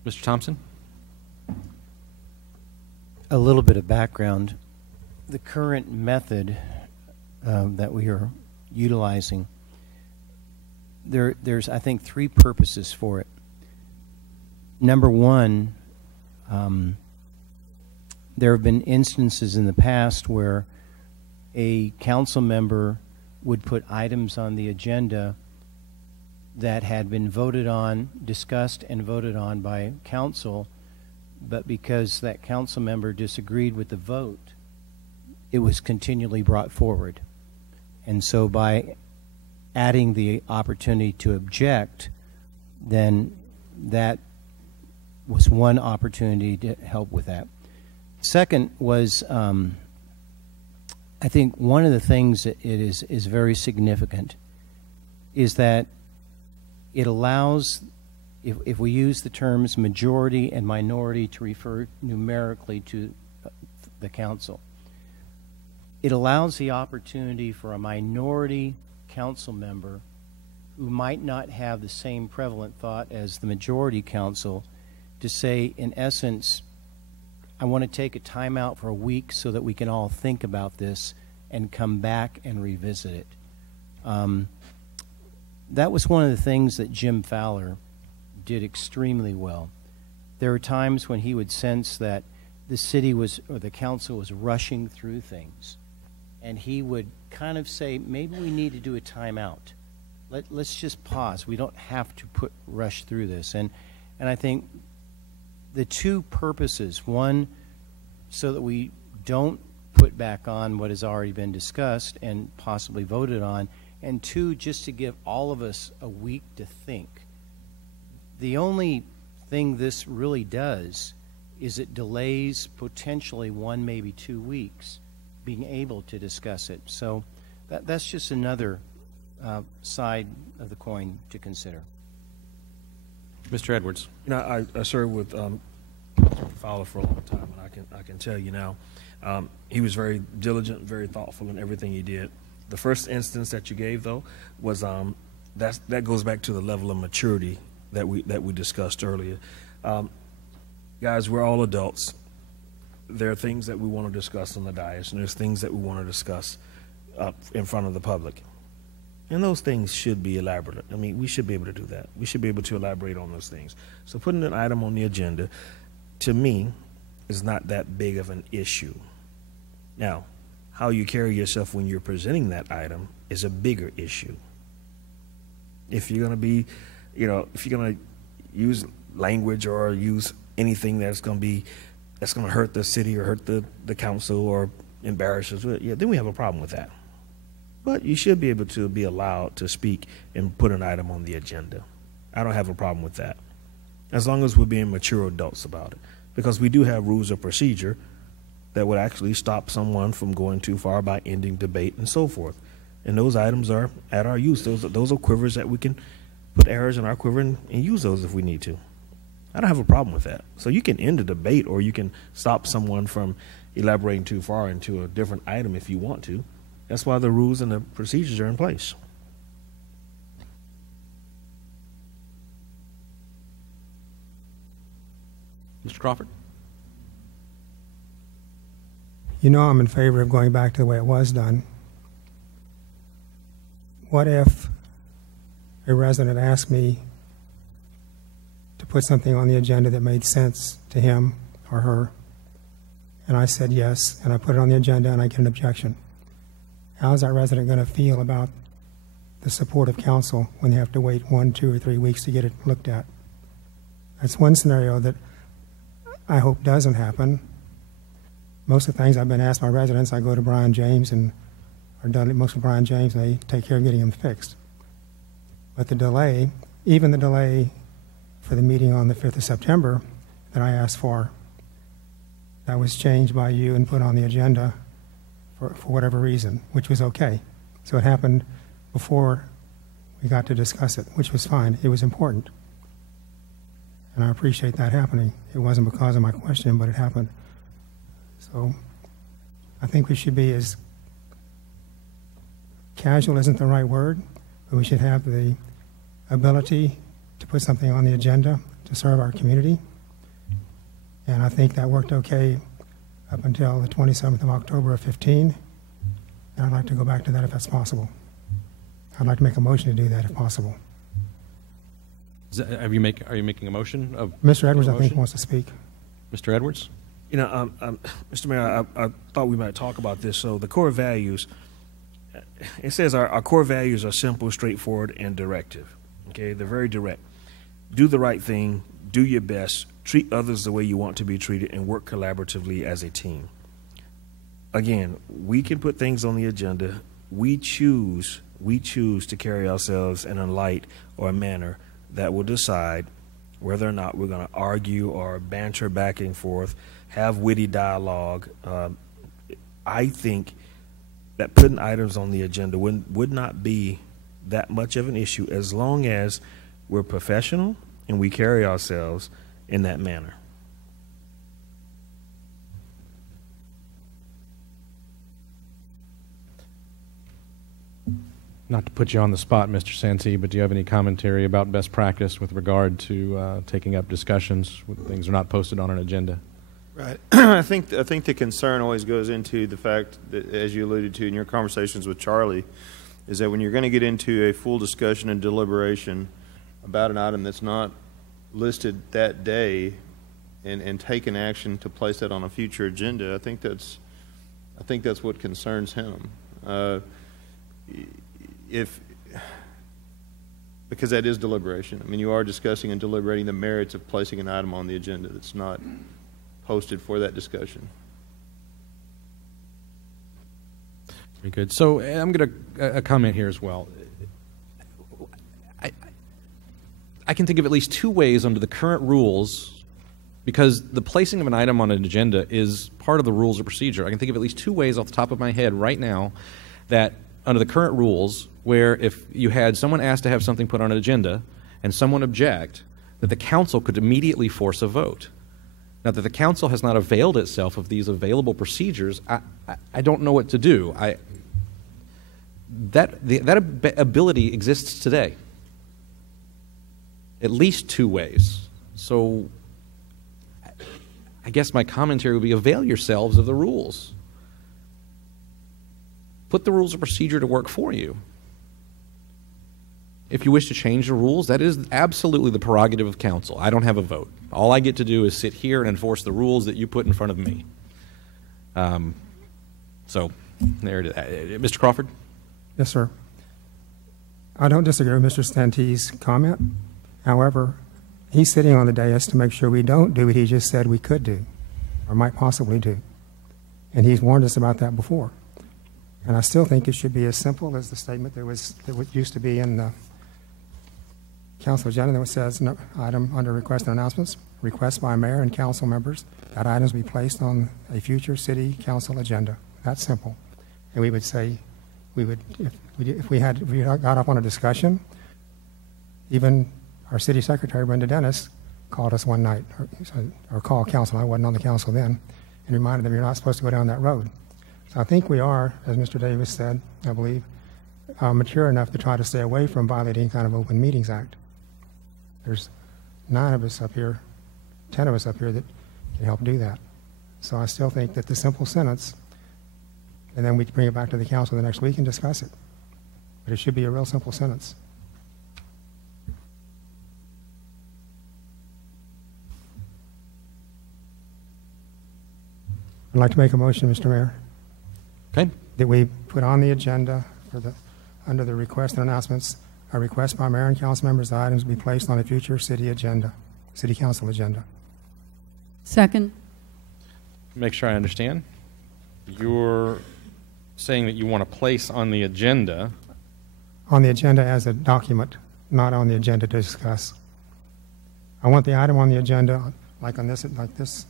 Mr. Thompson? A little bit of background. The current method that we are utilizing, there's, I think, 3 purposes for it. Number one, there have been instances in the past where a council member would put items on the agenda that had been voted on, discussed and voted on by council, but because that council member disagreed with the vote, it was continually brought forward. And so by adding the opportunity to object, then that was one opportunity to help with that. Second was, I think one of the things that it is very significant is that it allows, if we use the terms majority and minority to refer numerically to the council, it allows the opportunity for a minority council member who might not have the same prevalent thought as the majority council to say, in essence, I want to take a timeout for a week so that we can all think about this and come back and revisit it. That was one of the things that Jim Fowler did extremely well. There were times when he would sense that the city was, or the council was rushing through things, and he would kind of say, maybe we need to do a timeout. Let's just pause. We don't have to rush through this. And I think the 2 purposes, one, so that we don't put back on what has already been discussed and possibly voted on, and 2, just to give all of us a week to think. The only thing this really does is it delays potentially 1, maybe 2 weeks being able to discuss it. So that's just another side of the coin to consider. Mr. Edwards. You know, I served with Fowler for a long time, and I can tell you now, he was very diligent, very thoughtful in everything he did. The first instance that you gave, though, was that goes back to the level of maturity that we discussed earlier. Guys, we're all adults. There are things that we want to discuss on the dais, and there's things that we want to discuss in front of the public. And those things should be elaborate. I mean, we should be able to do that. We should be able to elaborate on those things. So putting an item on the agenda, to me, is not that big of an issue. Now, how you carry yourself when you're presenting that item is a bigger issue. If you're going to be, you know, if you're going to use language or use anything that's going to hurt the city or hurt the council or embarrass us, yeah, then we have a problem with that. But you should be able to be allowed to speak and put an item on the agenda. I don't have a problem with that, as long as we're being mature adults about it. Because we do have rules of procedure that would actually stop someone from going too far by ending debate and so forth. And those items are at our use. Those are quivers that we can put arrows in our quiver and use those if we need to. I don't have a problem with that. So you can end the debate, or you can stop someone from elaborating too far into a different item if you want to. That's why the rules and the procedures are in place. Mr. Crawford? You know I'm in favor of going back to the way it was done. What if a resident asked me to put something on the agenda that made sense to him or her, and I said yes, and I put it on the agenda and I get an objection? How is that resident going to feel about the support of council when they have to wait 1, 2, or 3 weeks to get it looked at? That's one scenario that I hope doesn't happen. Most of the things I've been asked by residents, I go to Brian James and or done most of Brian James, and they take care of getting them fixed. But the delay, even the delay for the meeting on the 5th of September that I asked for, that was changed by you and put on the agenda for whatever reason, which was okay. So it happened before we got to discuss it, which was fine. It was important. And I appreciate that happening. It wasn't because of my question, but it happened. So I think we should be as casual isn't the right word, but we should have the ability to put something on the agenda to serve our community. And I think that worked okay up until the 27th of October of 15. And I'd like to go back to that if that's possible. I'd like to make a motion to do that if possible. Are you making a motion? Mr. Edwards, I think, wants to speak. Mr. Edwards? You know, Mr. Mayor, I thought we might talk about this. So the core values, it says our core values are simple, straightforward, and directive. Okay, they're very direct. Do the right thing, do your best, treat others the way you want to be treated, and work collaboratively as a team. Again, we can put things on the agenda. We choose to carry ourselves in a light or a manner that will decide whether or not we're going to argue or banter back and forth, have witty dialogue. I think that putting items on the agenda would not be that much of an issue as long as we're professional and we carry ourselves in that manner. Not to put you on the spot, Mr. Santee, but do you have any commentary about best practice with regard to taking up discussions when things are not posted on an agenda? Right. I think the concern always goes into the fact that, as you alluded to in your conversations with Charlie, is that when you're going to get into a full discussion and deliberation about an item that's not listed that day and take an action to place that on a future agenda, I think that's what concerns him. Because that is deliberation. I mean, you are discussing and deliberating the merits of placing an item on the agenda that's not posted for that discussion. Very good. So I'm going to comment here as well. I can think of at least two ways under the current rules, because the placing of an item on an agenda is part of the rules of procedure. I can think of at least two ways off the top of my head right now that under the current rules, where if you had someone asked to have something put on an agenda and someone object, that the council could immediately force a vote. Now that the council has not availed itself of these available procedures, I don't know what to do. That ability exists today. At least two ways. So I guess my commentary would be avail yourselves of the rules. Put the rules of procedure to work for you. If you wish to change the rules, that is absolutely the prerogative of council. I don't have a vote. All I get to do is sit here and enforce the rules that you put in front of me. So there it is. Mr. Crawford? Yes, sir. I don't disagree with Mr. Stantee's comment. However, he's sitting on the dais to make sure we don't do what he just said we could do or might possibly do. And he's warned us about that before. And I still think it should be as simple as the statement that used to be in the council agenda that says, no, item under request and announcements, request by mayor and council members that items be placed on a future city council agenda. That's simple. And we would say, if we got off on a discussion, even our city secretary, Brenda Dennis, called us one night, or called council. I wasn't on the council then, and reminded them you're not supposed to go down that road. So I think we are, as Mr. Davis said, I believe, mature enough to try to stay away from violating any kind of Open Meetings Act. There's 9 of us up here, 10 of us up here that can help do that. So I still think that the simple sentence, and then we can bring it back to the council the next week and discuss it. But it should be a real simple sentence. I'd like to make a motion, Mr. Mayor. Okay. That we put on the agenda for under the request and announcements, a request by mayor and council members that items be placed on a future city council agenda. Second. Make sure I understand. You're saying that you want to place on the agenda. On the agenda as a document, not on the agenda to discuss. I want the item on the agenda, like this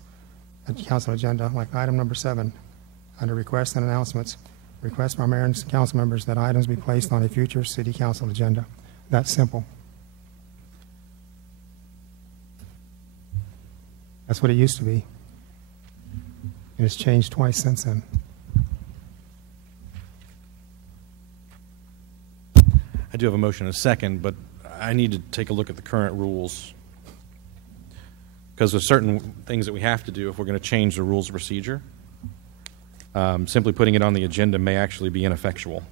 council agenda, like item number 7, under requests and announcements, request by mayor and council members that items be placed on a future city council agenda. That's simple. That's what it used to be. And it's changed twice since then. I do have a motion and a second, but I need to take a look at the current rules, because there's certain things that we have to do if we're going to change the rules of procedure. Simply putting it on the agenda may actually be ineffectual.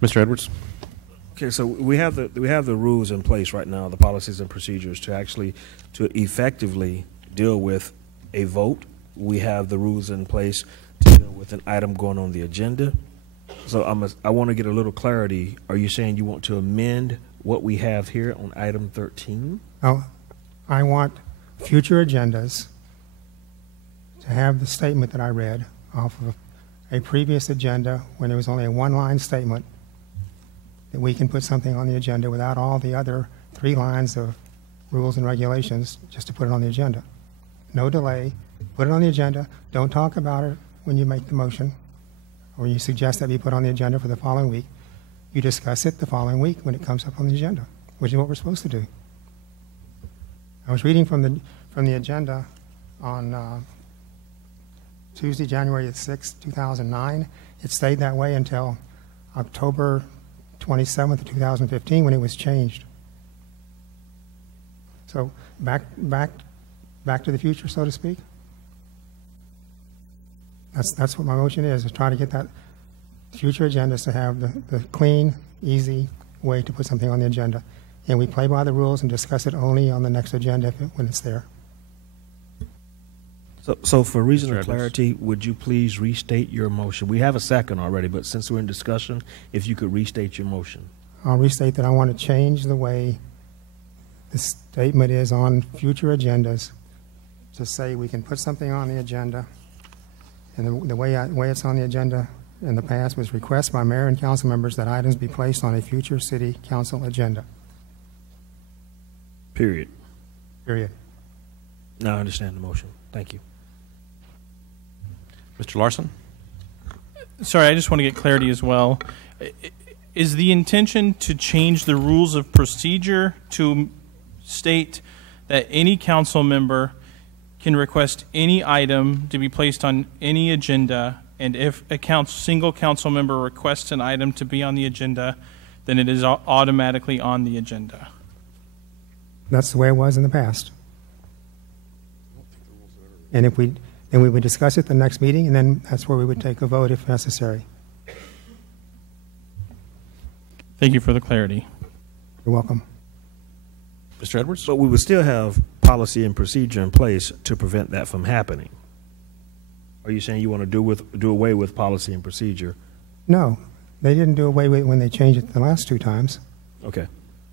Mr. Edwards. Okay, so we have the rules in place right now, the policies and procedures to effectively deal with a vote. We have the rules in place to deal with an item going on the agenda. So I want to get a little clarity. Are you saying you want to amend what we have here on item 13? Oh, I want future agendas to have the statement that I read off of a previous agenda when there was only a one-line statement, that we can put something on the agenda without all the other 3 lines of rules and regulations, just to put it on the agenda. No delay. Put it on the agenda. Don't talk about it when you make the motion or you suggest that be put on the agenda for the following week. You discuss it the following week when it comes up on the agenda, which is what we're supposed to do. I was reading from the agenda on Tuesday, January 6, 2009. It stayed that way until October 27th, 2015, when it was changed. So back to the future, so to speak. That's what my motion is try to get that future agendas to have the clean, easy way to put something on the agenda. And we play by the rules and discuss it only on the next agenda when it's there. So for reason of clarity, would you please restate your motion? We have a second already, but since we're in discussion, if you could restate your motion. I'll restate that I want to change the way the statement is on future agendas to say we can put something on the agenda. And the way it's on the agenda in the past was request by mayor and council members that items be placed on a future city council agenda. Period. Period. Now I understand the motion. Thank you. Mr. Larson? Sorry, I just want to get clarity as well. Is the intention to change the rules of procedure to state that any council member can request any item to be placed on any agenda, and if a single council member requests an item to be on the agenda, then it is automatically on the agenda? That's the way it was in the past. And then we would discuss it the next meeting, and then that's where we would take a vote if necessary. Thank you for the clarity. You're welcome. Mr. Edwards? But we would still have policy and procedure in place to prevent that from happening. Are you saying you want to do away with policy and procedure? No, they didn't do away with it when they changed it the last 2 times. Okay.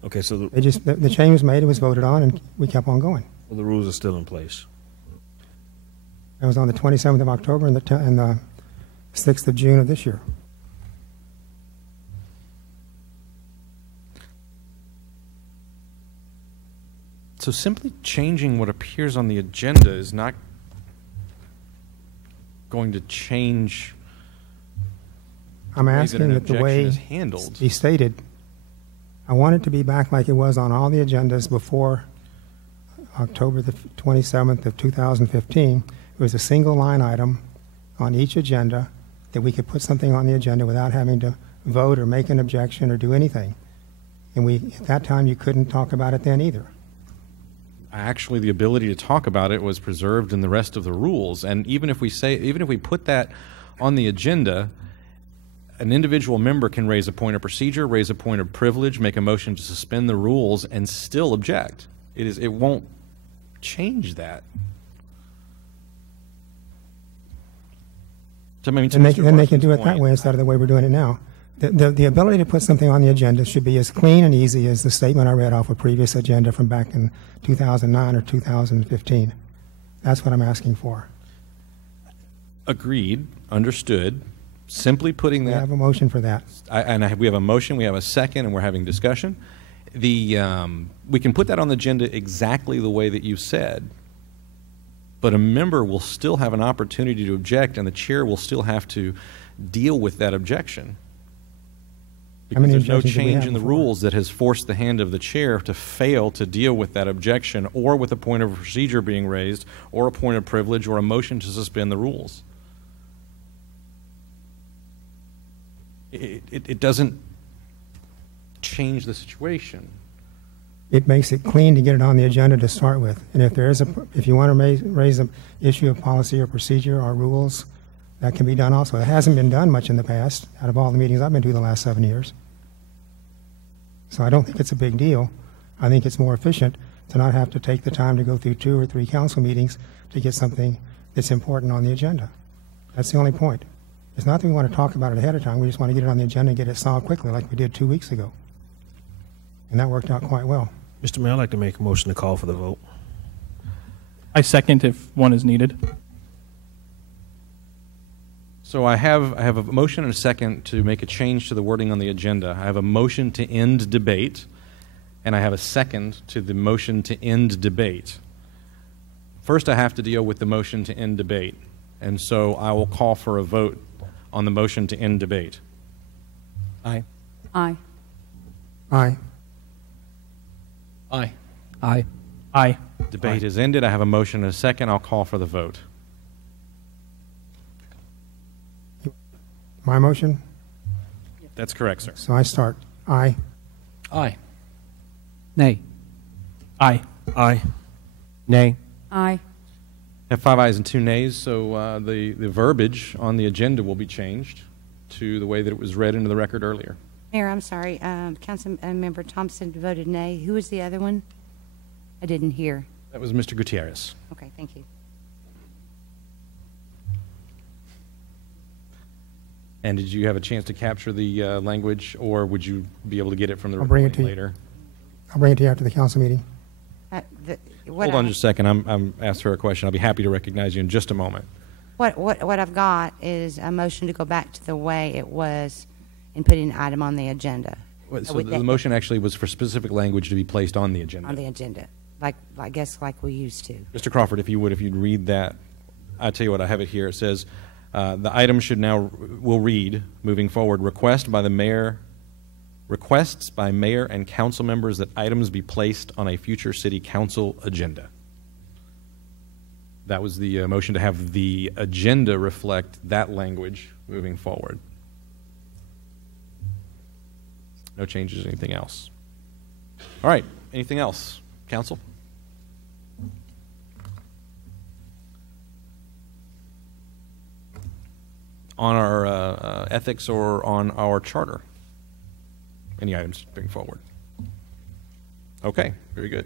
Okay, so the change was made, it was voted on, and we kept on going. Well, the rules are still in place. It was on the 27th of October and the 6th of June of this year. So simply changing what appears on the agenda is not going to change. I'm asking that the way is handled. he stated, I want it to be back like it was on all the agendas before October the 27th of 2015. It was a single line item on each agenda that we could put something on the agenda without having to vote or make an objection or do anything. And at that time, you couldn't talk about it then either. Actually, the ability to talk about it was preserved in the rest of the rules. And even if we put that on the agenda, an individual member can raise a point of procedure, raise a point of privilege, make a motion to suspend the rules, and still object. It won't change that. So, I mean, Then they can do it that way instead of the way we're doing it now. The ability to put something on the agenda should be as clean and easy as the statement I read off a previous agenda from back in 2009 or 2015. That's what I'm asking for. Agreed, understood. Simply putting that. We have a motion for that. We have a motion, we have a second, and we're having discussion. We can put that on the agenda exactly the way that you said, but a member will still have an opportunity to object, and the chair will still have to deal with that objection. Because there's no change in the rules that has forced the hand of the chair to fail to deal with that objection, or with a point of procedure being raised, or a point of privilege, or a motion to suspend the rules. It doesn't change the situation. It makes it clean to get it on the agenda to start with. And if you want to raise an issue of policy or procedure or rules, that can be done also. It hasn't been done much in the past out of all the meetings I've been to the last 7 years. So I don't think it's a big deal. I think it's more efficient to not have to take the time to go through 2 or 3 council meetings to get something that's important on the agenda. That's the only point. It's not that we want to talk about it ahead of time. We just want to get it on the agenda and get it solved quickly like we did 2 weeks ago. And that worked out quite well. Mr. Mayor, I'd like to make a motion to call for the vote. I second if one is needed. So I have a motion and a second to make a change to the wording on the agenda. I have a motion to end debate, and I have a second to the motion to end debate. First, I have to deal with the motion to end debate, and so I will call for a vote on the motion to end debate. Aye. Aye. Aye. Aye. Aye. Aye. Debate is ended. I have a motion and a second. I'll call for the vote. My motion? That's correct, sir. So I start. Aye. Aye. Nay. Aye. Aye. Nay. Aye. I have 5 ayes and 2 nays, so the verbiage on the agenda will be changed to the way that it was read into the record earlier. Mayor, I'm sorry. Council Member Thompson voted nay. Who was the other one? I didn't hear. That was Mr. Gutierrez. Okay, thank you. And did you have a chance to capture the language, or would you be able to get it from the I'll bring it recording to you. later? I'll bring it to you after the council meeting. Hold on just a second. I'm asked her a question. I'll be happy to recognize you in just a moment. What I've got is a motion to go back to the way it was and put an item on the agenda. So the motion actually was for specific language to be placed on the agenda. On the agenda, I guess like we used to. Mr. Crawford, if you'd read that. I tell you what, I have it here. It says, the item will read, moving forward, requests by mayor and council members that items be placed on a future city council agenda. That was the motion to have the agenda reflect that language moving forward. No changes, anything else? All right, anything else, council? On our ethics or on our charter? Any items to bring forward? Okay, very good.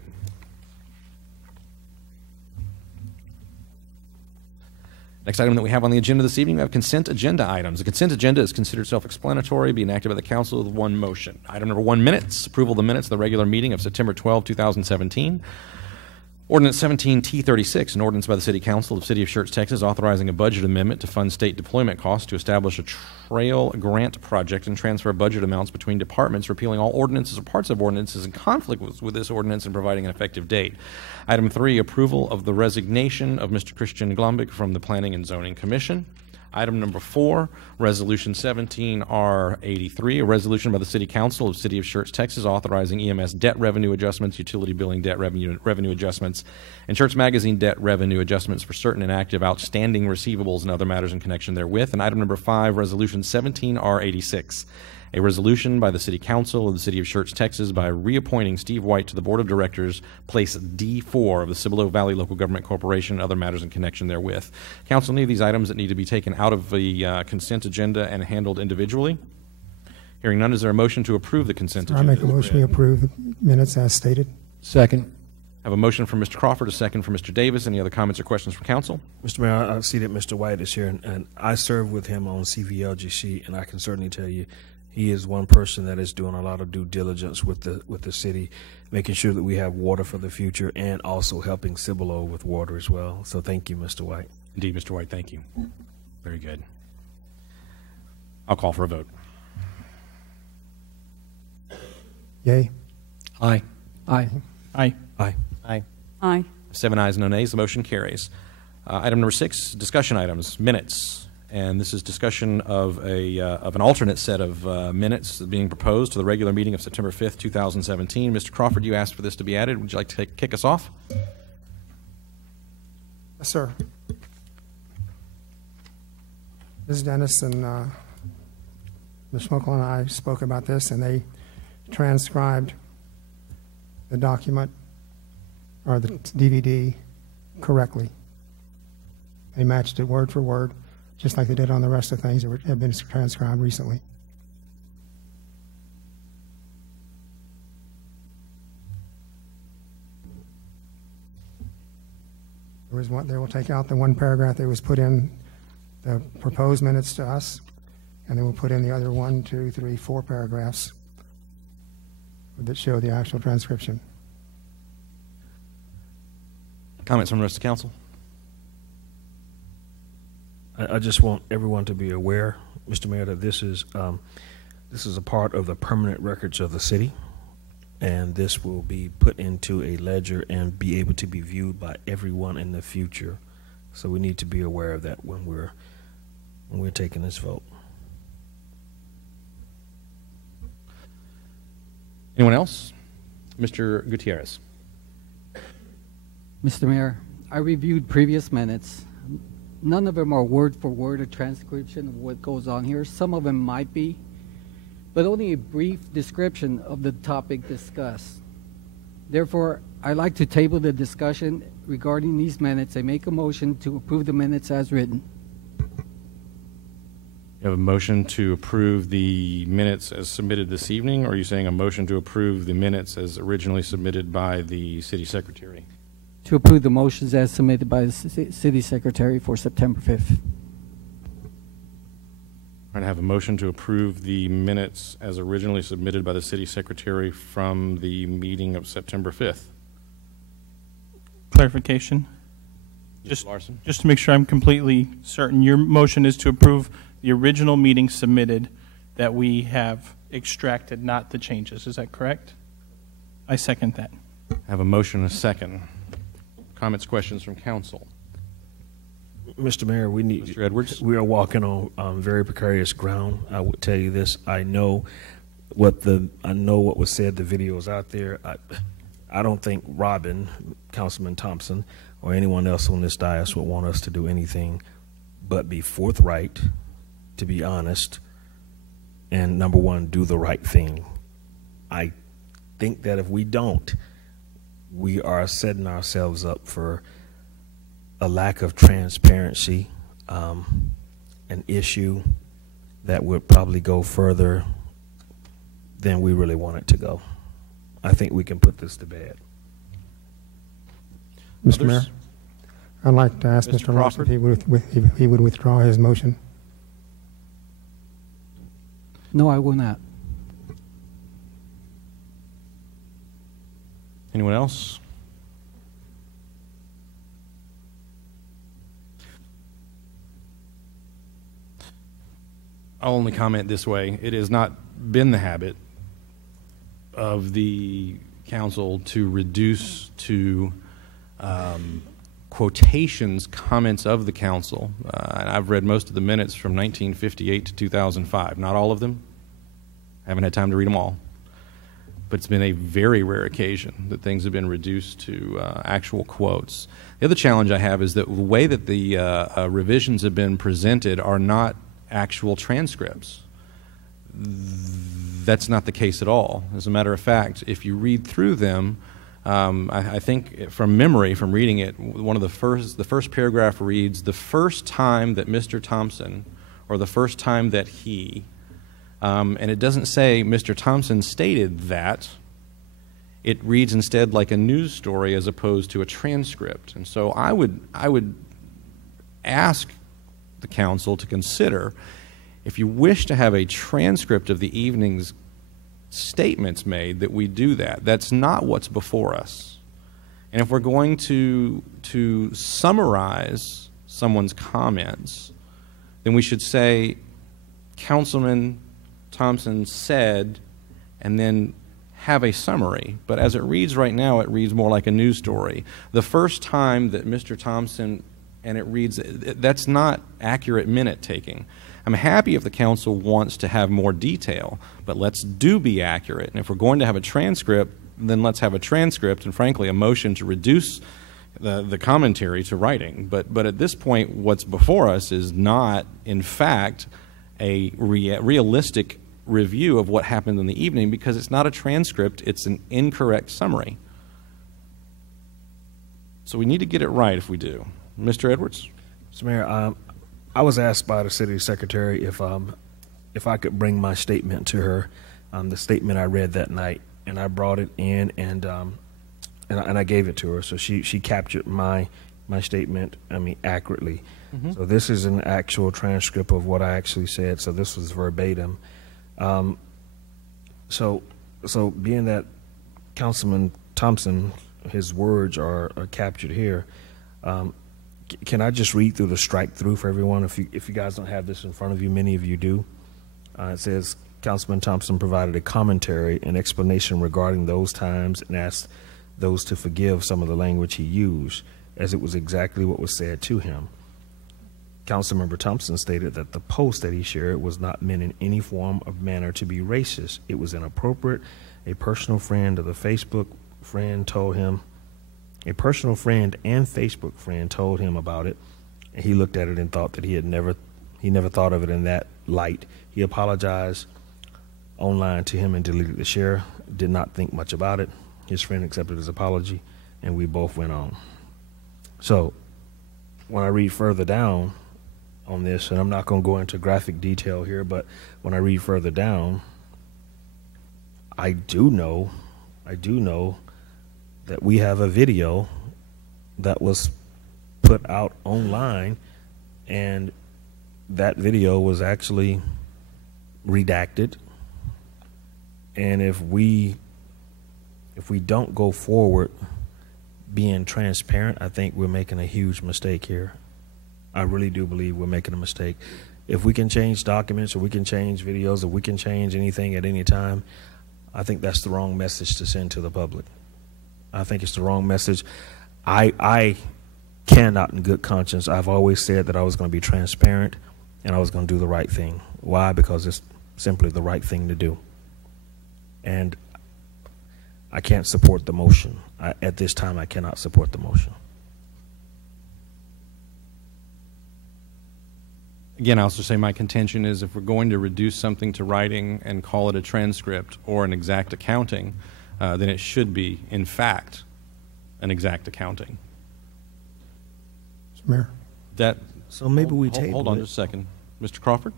Next item that we have on the agenda this evening, we have consent agenda items. The consent agenda is considered self-explanatory, be enacted by the council with one motion. Item number 1, minutes. Approval of the minutes of the regular meeting of September 12, 2017. Ordinance 17T36, an ordinance by the City Council of the City of Schertz, Texas, authorizing a budget amendment to fund state deployment costs to establish a trail grant project and transfer budget amounts between departments, repealing all ordinances or parts of ordinances in conflict with this ordinance and providing an effective date. Item 3, approval of the resignation of Mr. Christian Glombick from the Planning and Zoning Commission. Item number 4, Resolution 17R83, a resolution by the City Council of the City of Schertz, Texas, authorizing EMS debt revenue adjustments, utility billing debt revenue adjustments, and Schertz Magazine debt revenue adjustments for certain inactive outstanding receivables and other matters in connection therewith. And item number 5, Resolution 17R86, a resolution by the City Council of the City of Schertz, Texas, by reappointing Steve White to the Board of Directors, place D4 of the Cibolo Valley Local Government Corporation and other matters in connection therewith. Council, any of these items that need to be taken out of the consent agenda and handled individually? Hearing none, is there a motion to approve the consent agenda? I make a motion to approve the minutes as stated. Second. I have a motion from Mr. Crawford, a second from Mr. Davis. Any other comments or questions from council? Mr. Mayor, I see that Mr. White is here, and I served with him on CVLGC, and I can certainly tell you he is one person that is doing a lot of due diligence with the city, making sure that we have water for the future and also helping Cibolo with water as well. So thank you, Mr. White. Indeed, Mr. White, thank you. Very good. I'll call for a vote. Yay. Aye. Aye. Aye. Aye. Aye. Aye. 7 ayes, no nays. The motion carries. Item number 6, discussion items, minutes. And this is discussion of an alternate set of minutes being proposed to the regular meeting of September 5th, 2017. Mr. Crawford, you asked for this to be added. Would you like to kick us off? Yes, sir. Ms. Dennis and Ms. Schmokel and I spoke about this, and they transcribed the document or the DVD correctly. They matched it word for word, just like they did on the rest of things that have been transcribed recently. They will take out the one paragraph that was put in the proposed minutes to us, and they will put in the other 1, 2, 3, 4 paragraphs that show the actual transcription. Comments from the rest of council? I just want everyone to be aware, Mr. Mayor, that this is a part of the permanent records of the city, and this will be put into a ledger and be able to be viewed by everyone in the future. So we need to be aware of that when we're taking this vote. Anyone else? Mr. Gutierrez. Mr. Mayor, I reviewed previous minutes. None of them are word for word a transcription of what goes on here. Some of them might be, but only a brief description of the topic discussed. Therefore, I'd like to table the discussion regarding these minutes and make a motion to approve the minutes as written. You have a motion to approve the minutes as submitted this evening, or are you saying a motion to approve the minutes as originally submitted by the city secretary? To approve the motions as submitted by the city secretary for September 5th. I have a motion to approve the minutes as originally submitted by the city secretary from the meeting of September 5th. Clarification. Just to make sure I'm completely certain, your motion is to approve the original meeting submitted that we have extracted, not the changes. Is that correct? I second that. I have a motion and a second. Comments, questions from council? Mr. Mayor, Mr. Edwards? We are walking on very precarious ground. I would tell you this. I know what was said. The video is out there. I don't think Robin, Councilman Thompson, or anyone else on this dais would want us to do anything but be forthright, to be honest, and number one, do the right thing. I think that if we don't, we are setting ourselves up for a lack of transparency, an issue that would probably go further than we really want it to go. I think we can put this to bed. Mr. Mayor, I'd like to ask Mr. Ross if he would withdraw his motion. No, I will not. Anyone else? I'll only comment this way. It has not been the habit of the council to reduce to quotations comments of the council. And I've read most of the minutes from 1958 to 2005. Not all of them. I haven't had time to read them all. But it's been a very rare occasion that things have been reduced to actual quotes. The other challenge I have is that the way that the revisions have been presented are not actual transcripts. That's not the case at all. As a matter of fact, if you read through them, I think from memory, from reading it, the first paragraph reads, the first time that Mr. Thompson, or the first time that he, and it doesn't say Mr. Thompson stated that. It reads instead like a news story as opposed to a transcript. And so I would ask the council to consider, if you wish to have a transcript of the evening's statements made, that we do that. That's not what's before us. And if we're going to summarize someone's comments, then we should say, Councilman Thompson said, and then have a summary. But as it reads right now, it reads more like a news story. The first time that Mr. Thompson, and it reads, that's not accurate minute taking. I'm happy if the council wants to have more detail, but let's be accurate. And if we're going to have a transcript, then let's have a transcript, and frankly, a motion to reduce the commentary to writing. But at this point, what's before us is not, in fact, a realistic review of what happened in the evening, because it's not a transcript, it's an incorrect summary. So we need to get it right if we do. Mr. Edwards? Mr. Mayor, I was asked by the city secretary if I could bring my statement to her, the statement I read that night, and I brought it in and I gave it to her. So she captured my statement, accurately. Mm-hmm. So this is an actual transcript of what I actually said. So this was verbatim. So being that Councilman Thompson, his words are captured here, can I just read through the strike through for everyone? If you guys don't have this in front of you, many of you do. It says, Councilman Thompson provided a commentary and explanation regarding those times and asked those to forgive some of the language he used, as it was exactly what was said to him. Councilmember Thompson stated that the post that he shared was not meant in any form of manner to be racist. It was inappropriate. A personal friend of the Facebook friend told him, a personal friend and Facebook friend told him about it, and he looked at it and thought that he never thought of it in that light. He apologized online to him and deleted the share, did not think much about it. His friend accepted his apology, and we both went on. So when I read further down on this, and I'm not going to go into graphic detail here, but when I read further down, I do know that we have a video that was put out online, and that video was actually redacted. And if we don't go forward being transparent, I think we're making a huge mistake here. I really do believe we're making a mistake. If we can change documents, or we can change videos, or we can change anything at any time, I think that's the wrong message to send to the public. I think it's the wrong message. I cannot in good conscience, I've always said that I was going to be transparent and I was going to do the right thing. Why? Because it's simply the right thing to do. And I can't support the motion. At this time, I cannot support the motion. Again, I'll also say my contention is, if we're going to reduce something to writing and call it a transcript or an exact accounting, then it should be, in fact, an exact accounting. Mr. Mayor? So maybe we table Hold on it. just a second. Mr. Crawford?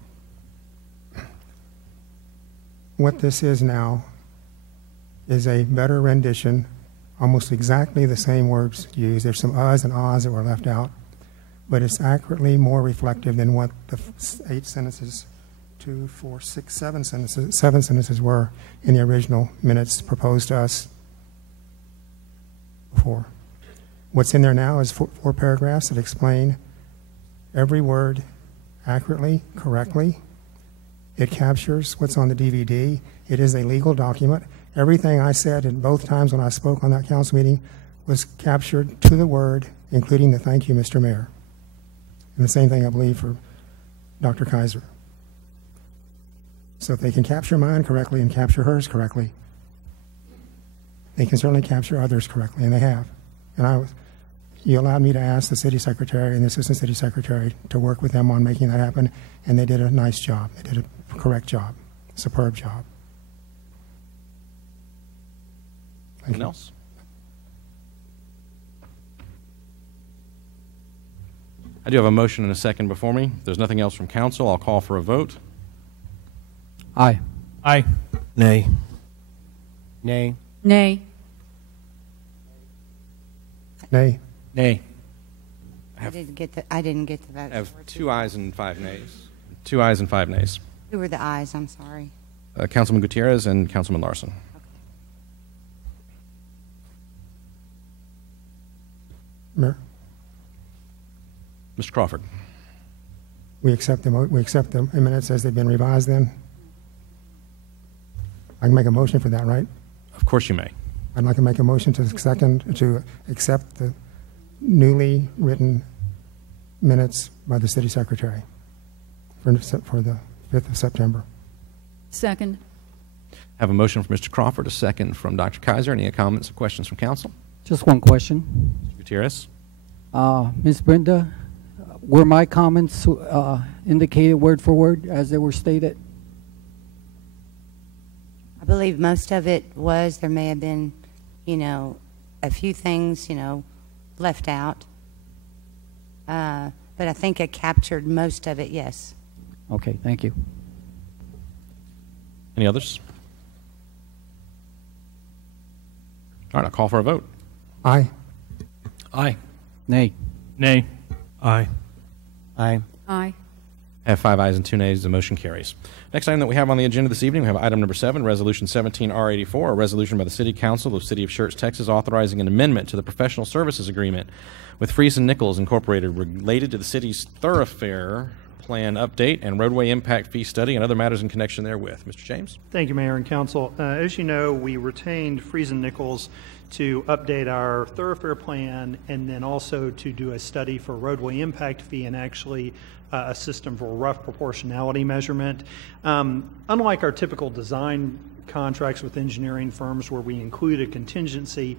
What this is now is a better rendition, almost exactly the same words used. There's some uhs and ahs that were left out, but it's accurately more reflective than what the 8 sentences, 2, 4, 6, 7 sentences were in the original minutes proposed to us before. What's in there now is 4 paragraphs that explain every word accurately, correctly, It captures what's on the DVD. It is a legal document. Everything I said in both times when I spoke on that council meeting was captured to the word, including the thank you, Mr. Mayor. And the same thing, I believe, for Dr. Kaiser. So if they can capture mine correctly and capture hers correctly, they can certainly capture others correctly, and they have. And you allowed me to ask the city secretary and the assistant city secretary to work with them on making that happen, and they did a nice job. They did a correct job, superb job. Anyone else? I do have a motion and a second before me. If there's nothing else from council, I'll call for a vote. Aye. Aye. Nay. Nay. Nay. Nay. Nay. I didn't get the vote. I have 2 ayes and 5 nays. 2 ayes and 5 nays. Who were the ayes? I'm sorry. Councilman Gutierrez and Councilman Larson. Mayor, Mr. Crawford. we accept the minutes as they've been revised then? I can make a motion for that, right? Of course you may. I'd like to make a motion to accept the newly written minutes by the city secretary for the 5th of September. Second. I have a motion from Mr. Crawford, a second from Dr. Kaiser. Any comments or questions from council? Just one question. Mr. Gutierrez? Ms. Brenda, were my comments indicated word for word as they were stated? I believe most of it was. There may have been, a few things, left out. But I think I captured most of it, yes. Okay, thank you. Any others? All right, I'll call for a vote. Aye. Aye. Nay. Nay. Aye. Aye. Aye. I have 5 ayes and 2 nays. The motion carries. Next item that we have on the agenda this evening, we have item number 7, Resolution 17R84, a resolution by the City Council of the City of Schertz, Texas, authorizing an amendment to the professional services agreement with Friesen Nichols Incorporated related to the city's thoroughfare plan update and roadway impact fee study and other matters in connection therewith. Mr. James? Thank you, Mayor and Council. As you know, we retained Friesen Nichols to update our thoroughfare plan and then also to do a study for roadway impact fee and actually a system for rough proportionality measurement. Unlike our typical design contracts with engineering firms where we include a contingency,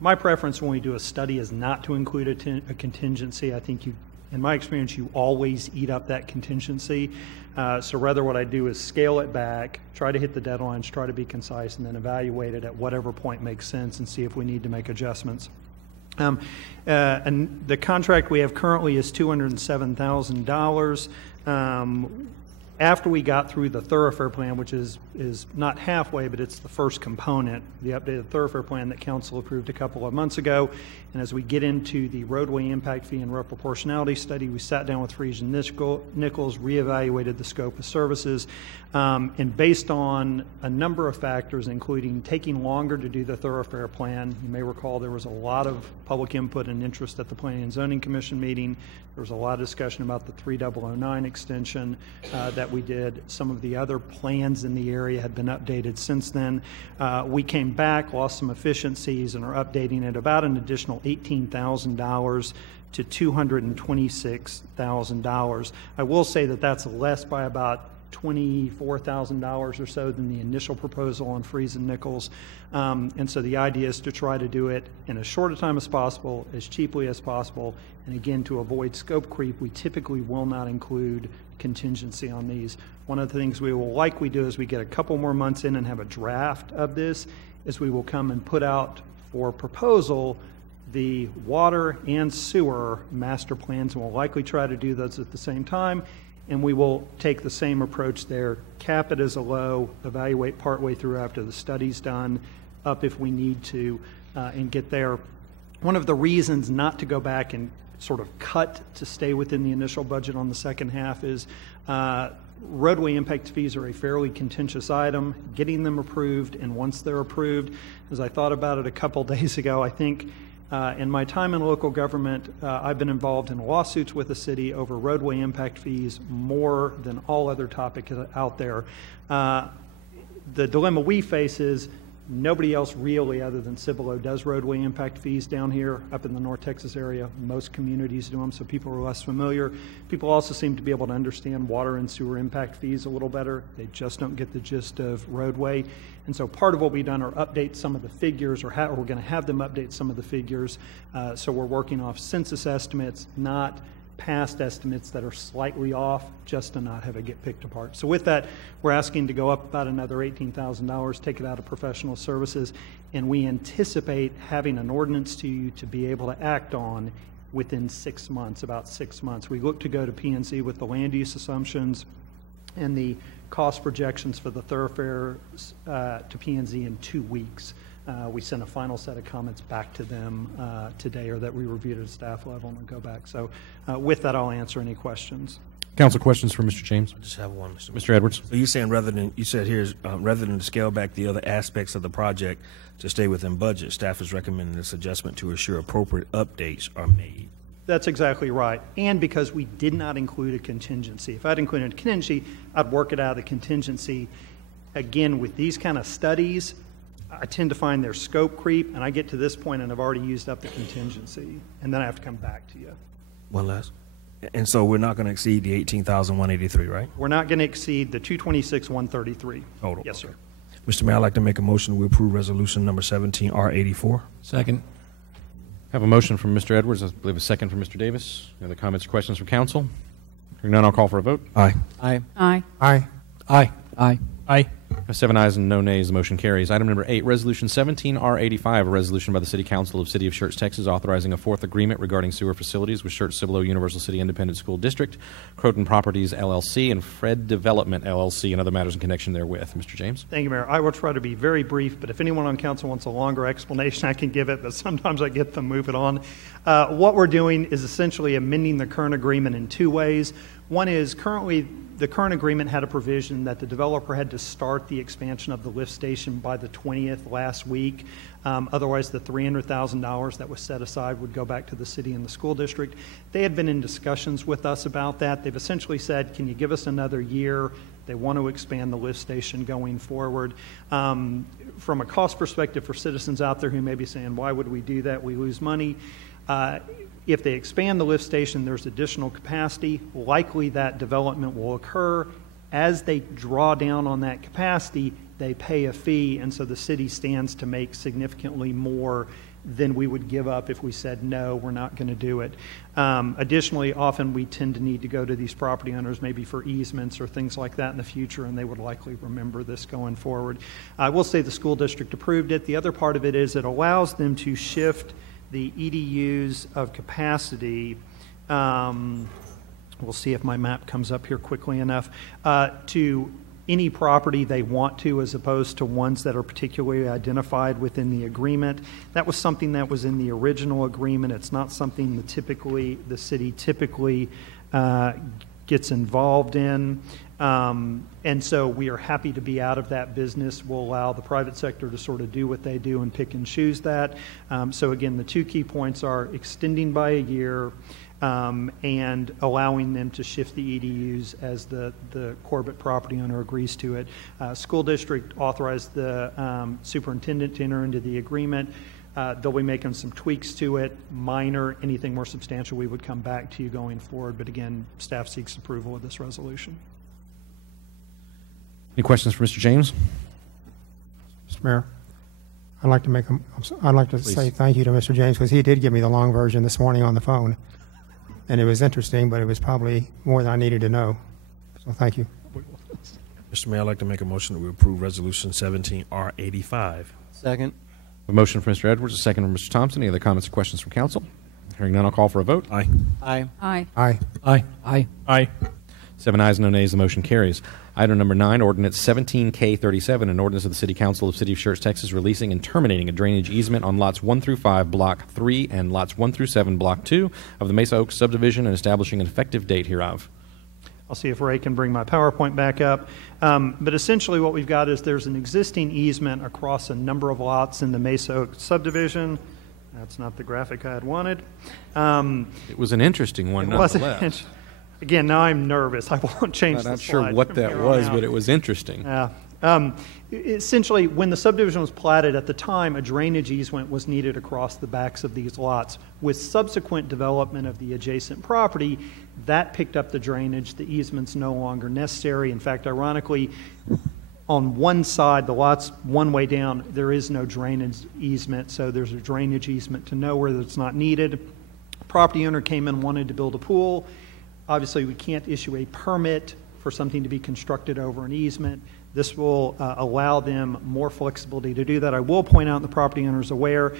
my preference when we do a study is not to include a contingency. I think in my experience, you always eat up that contingency. So rather what I do is scale it back, try to hit the deadlines, try to be concise, and then evaluate it at whatever point makes sense and see if we need to make adjustments. And the contract we have currently is $207,000. After we got through the thoroughfare plan, which is not halfway, but it's the first component, the updated thoroughfare plan that council approved a couple of months ago. And as we get into the roadway impact fee and rough proportionality study, we sat down with Friesen Nichols, reevaluated the scope of services, and based on a number of factors, including taking longer to do the thoroughfare plan. You may recall there was a lot of public input and interest at the Planning and Zoning Commission meeting. There was a lot of discussion about the 3009 extension that we did. Some of the other plans in the area had been updated since then. We came back, lost some efficiencies, and are updating it about an additional $18,000 to $226,000. I will say that that's less by about $24,000 or so than the initial proposal on Friesen Nichols. And so the idea is to try to do it in as short a time as possible, as cheaply as possible, and again, to avoid scope creep, we typically will not include contingency on these. One of the things we will likely do as we get a couple more months in and have a draft of this is we will come and put out for proposal the water and sewer master plans, and we'll likely try to do those at the same time. And we will take the same approach there, cap it as a low, evaluate partway through after the study's done, up if we need to, and get there. One of the reasons not to go back and sort of cut to stay within the initial budget on the second half is roadway impact fees are a fairly contentious item. Getting them approved, and once they're approved, as I thought about it a couple days ago, I think In my time in local government, I've been involved in lawsuits with the city over roadway impact fees more than all other topics out there. The dilemma we face is nobody else really other than Cibolo does roadway impact fees down here up in the North Texas area. Most communities do them, so people are less familiar. People also seem to be able to understand water and sewer impact fees a little better. They just don't get the gist of roadway. And so part of what we've done are update some of the figures, or we're going to have them update some of the figures. So we're working off census estimates, not past estimates that are slightly off, just to not have it get picked apart. So with that, we're asking to go up about another $18,000, take it out of professional services, and we anticipate having an ordinance to you to be able to act on within 6 months, about 6 months. We look to go to P&Z with the land use assumptions and the cost projections for the thoroughfare to P&Z in 2 weeks. We sent a final set of comments back to them today, or that we reviewed at staff level, and we'll go back. So with that, I'll answer any questions. Council, questions for Mr. James? I just have one, Mr. Edwards. So you're saying rather than scale back the other aspects of the project to stay within budget, staff is recommending this adjustment to assure appropriate updates are made. That's exactly right. And because we did not include a contingency. If I'd included a contingency, I'd work it out of the contingency. Again, with these kind of studies, I tend to find their scope creep, and I get to this point and I've already used up the contingency, and then I have to come back to you. One last. And so we're not going to exceed the 18,183, right? We're not going to exceed the 226,133. Total. Yes, sir. Mr. Mayor, I'd like to make a motion to approve resolution number 17R84. Second. Have a motion from Mr. Edwards. I believe a second from Mr. Davis. Any other comments or questions from council? Hearing none, I'll call for a vote. Aye. Aye. Aye. Aye. Aye. Aye. Aye. 7 ayes and no nays, the motion carries. Item number 8, Resolution 17R85, a resolution by the City Council of City of Schertz, Texas, authorizing a fourth agreement regarding sewer facilities with Schertz Cibolo Universal City Independent School District, Croton Properties, LLC, and Fred Development, LLC, and other matters in connection therewith. Mr. James? Thank you, Mayor. I will try to be very brief, but if anyone on council wants a longer explanation, I can give it, but sometimes I get them move it on. What we're doing is essentially amending the current agreement in 2 ways. One is currently the current agreement had a provision that the developer had to start the expansion of the lift station by the 20th last week. Otherwise, the $300,000 that was set aside would go back to the city and the school district. They had been in discussions with us about that. They've essentially said, can you give us another year? They want to expand the lift station going forward. From a cost perspective for citizens out there who may be saying, why would we do that? We lose money. If they expand the lift station, there's additional capacity. Likely that development will occur. As they draw down on that capacity, they pay a fee, and so the city stands to make significantly more than we would give up if we said, no, we're not going to do it. Additionally, often we tend to need to go to these property owners maybe for easements or things like that in the future, and they would likely remember this going forward. I will say the school district approved it. The other part of it is it allows them to shift the EDUs of capacity, we'll see if my map comes up here quickly enough, to any property they want to, as opposed to ones that are particularly identified within the agreement. That was something that was in the original agreement. It's not something the city typically gets involved in. And so we are happy to be out of that business. We'll allow the private sector to sort of do what they do and pick and choose that. So again, the 2 key points are extending by a year and allowing them to shift the EDUs as the Corbett property owner agrees to it. School district authorized the superintendent to enter into the agreement. They'll be making some tweaks to it, minor. Anything more substantial, we would come back to you going forward. But again, staff seeks approval of this resolution. Any questions for Mr. James? Mr. Mayor, I'd like to Please. say thank you to Mr. James, because he did give me the long version this morning on the phone, and it was interesting, but it was probably more than I needed to know. So thank you. Mr. Mayor, I'd like to make a motion that we approve resolution 17R85. Second. A motion from Mr. Edwards, a second from Mr. Thompson. Any other comments or questions from council? Hearing none, I'll call for a vote. Aye. Aye. Aye. Aye. Aye. Aye. Aye. 7 ayes, no nays, the motion carries. Item number 9, Ordinance 17K37, an ordinance of the City Council of City of Schertz, Texas, releasing and terminating a drainage easement on lots 1 through 5, Block 3, and lots 1 through 7, Block 2 of the Mesa Oaks subdivision, and establishing an effective date hereof. I'll see if Ray can bring my PowerPoint back up. But essentially what we've got is there's an existing easement across a number of lots in the Mesa Oaks subdivision. That's not the graphic I had wanted. It was an interesting one, nonetheless. Again, now I'm nervous. I won't change the slide. I'm not sure what that was, but it was interesting. Essentially, when the subdivision was platted at the time, a drainage easement was needed across the backs of these lots. With subsequent development of the adjacent property, that picked up the drainage. The easement's no longer necessary. In fact, ironically, on one side, the lot's one way down, there is no drainage easement, so there's a drainage easement to nowhere that's not needed. Property owner came in and wanted to build a pool. Obviously, we can't issue a permit for something to be constructed over an easement. This will allow them more flexibility to do that. I will point out, and the property owner is aware,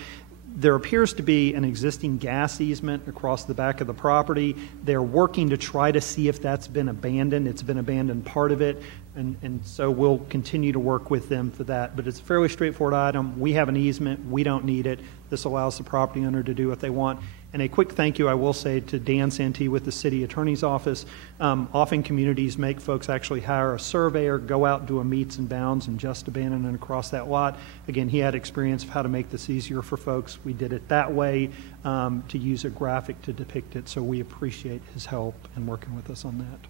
there appears to be an existing gas easement across the back of the property. They're working to try to see if that's been abandoned. It's been abandoned, part of it, and so we'll continue to work with them for that. But it's a fairly straightforward item. We have an easement. We don't need it. This allows the property owner to do what they want. And a quick thank you, I will say, to Dan Santee with the City Attorney's Office. Often communities make folks actually hire a surveyor, go out, do a meets and bounds, and just abandon it across that lot. Again, he had experience of how to make this easier for folks. We did it that way to use a graphic to depict it, so we appreciate his help in working with us on that.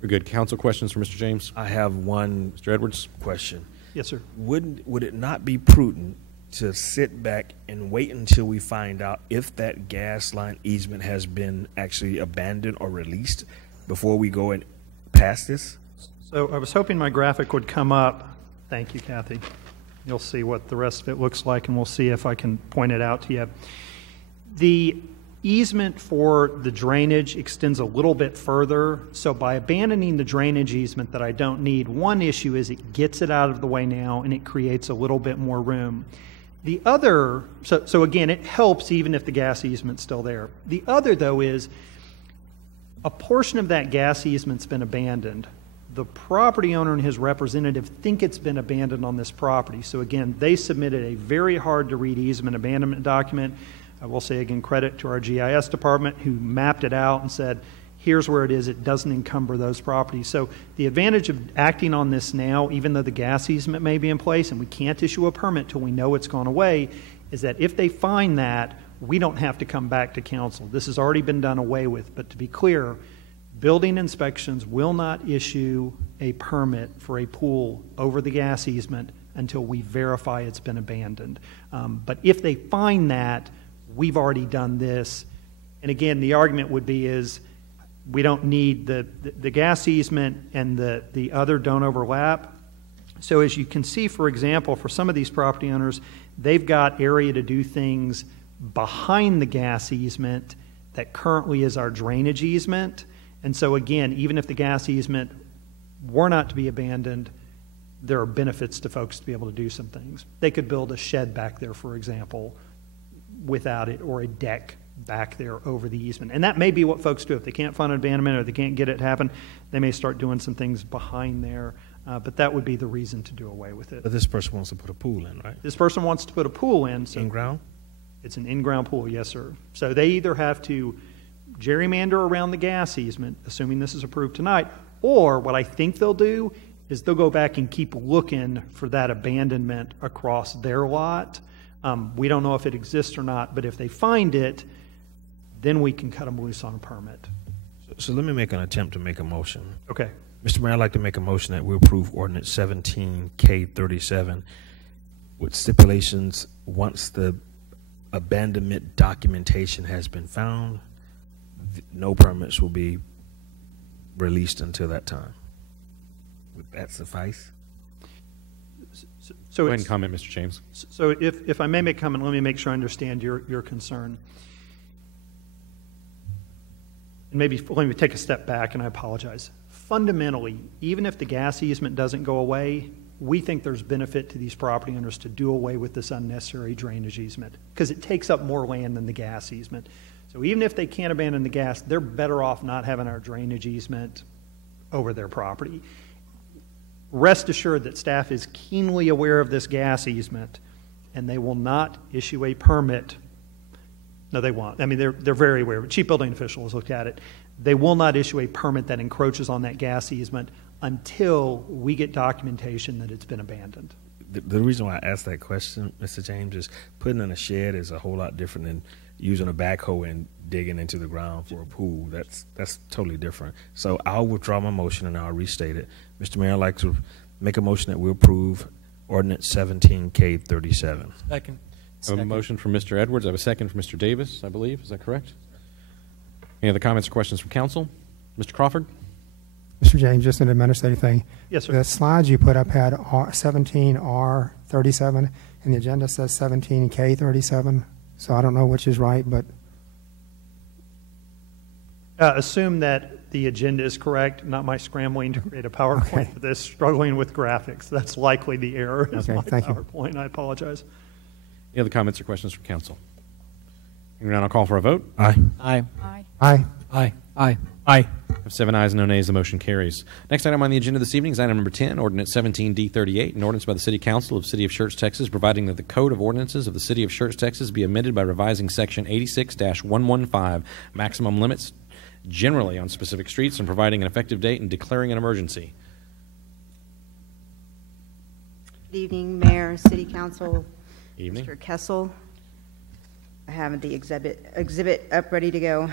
Very good. Council questions for Mr. James? I have one Mr. Edwards question. Yes, sir. Would it not be prudent to sit back and wait until we find out if that gas line easement has been actually abandoned or released before we go and pass this? So I was hoping my graphic would come up. Thank you, Kathy. You'll see what the rest of it looks like, and we'll see if I can point it out to you. The easement for the drainage extends a little bit further. So by abandoning the drainage easement that I don't need, one issue is it gets it out of the way now, and it creates a little bit more room. The other, so again, it helps even if the gas easement's still there. The other, though, is a portion of that gas easement's been abandoned. The property owner and his representative think it's been abandoned on this property. So again, they submitted a very hard-to-read easement abandonment document. I will say again, credit to our GIS department who mapped it out and said, here's where it is. It doesn't encumber those properties. So the advantage of acting on this now, even though the gas easement may be in place and we can't issue a permit till we know it's gone away, is that if they find that, we don't have to come back to council. This has already been done away with. But to be clear, building inspections will not issue a permit for a pool over the gas easement until we verify it's been abandoned. But if they find that, we've already done this. And again, the argument would be is, we don't need the gas easement and the other don't overlap. So as you can see, for example, for some of these property owners, they've got area to do things behind the gas easement that currently is our drainage easement. And so again, even if the gas easement were not to be abandoned, there are benefits to folks to be able to do some things. They could build a shed back there, for example, without it, or a deck back there over the easement. And that may be what folks do. If they can't find an abandonment or they can't get it to happen, they may start doing some things behind there. But that would be the reason to do away with it. But this person wants to put a pool in, right? This person wants to put a pool in. So in-ground? It's an in-ground pool, yes, sir. So they either have to gerrymander around the gas easement, assuming this is approved tonight, or what I think they'll do is they'll go back and keep looking for that abandonment across their lot. We don't know if it exists or not, but if they find it, then we can cut them loose on a permit. So let me make an attempt to make a motion. Okay. Mr. Mayor, I'd like to make a motion that we approve Ordinance 17K37 with stipulations once the abandonment documentation has been found, no permits will be released until that time. Would that suffice? So go ahead and comment, Mr. James. So if I may make a comment, let me make sure I understand your concern. And maybe let me take a step back, and I apologize. Fundamentally, even if the gas easement doesn't go away, we think there's benefit to these property owners to do away with this unnecessary drainage easement because it takes up more land than the gas easement. So even if they can't abandon the gas, they're better off not having our drainage easement over their property. Rest assured that staff is keenly aware of this gas easement, and they will not issue a permit. No, they won't. I mean, they're very aware. Chief building officials looked at it. They will not issue a permit that encroaches on that gas easement until we get documentation that it's been abandoned. the reason why I asked that question, Mr. James, is putting in a shed is a whole lot different than using a backhoe and digging into the ground for a pool. That's totally different. So I'll withdraw my motion and I'll restate it. Mr. Mayor, I'd like to make a motion that we approve ordinance 17K37. Second. I have a motion from Mr. Edwards. I have a second from Mr. Davis, I believe. Is that correct? Any other comments or questions from council? Mr. Crawford? Mr. James, just an administrative thing. Yes, sir. The slides you put up had 17R37, and the agenda says 17K37. So I don't know which is right, but Assume that the agenda is correct, not my scrambling to create a PowerPoint for this, struggling with graphics. That's likely the error is my PowerPoint. I apologize. Any other comments or questions from council? Hearing none, I'll call for a vote. Aye. Aye. Aye. Aye. Aye. I have 7 ayes, no nays. The motion carries. Next item on the agenda this evening is item number 10, Ordinance 17D38, an ordinance by the City Council of the City of Schertz, Texas, providing that the Code of Ordinances of the City of Schertz, Texas, be amended by revising Section 86-115, maximum limits generally on specific streets, and providing an effective date and declaring an emergency. Good evening, Mayor, City Council. Evening. Mr. Kessel. I have the exhibit up ready to go.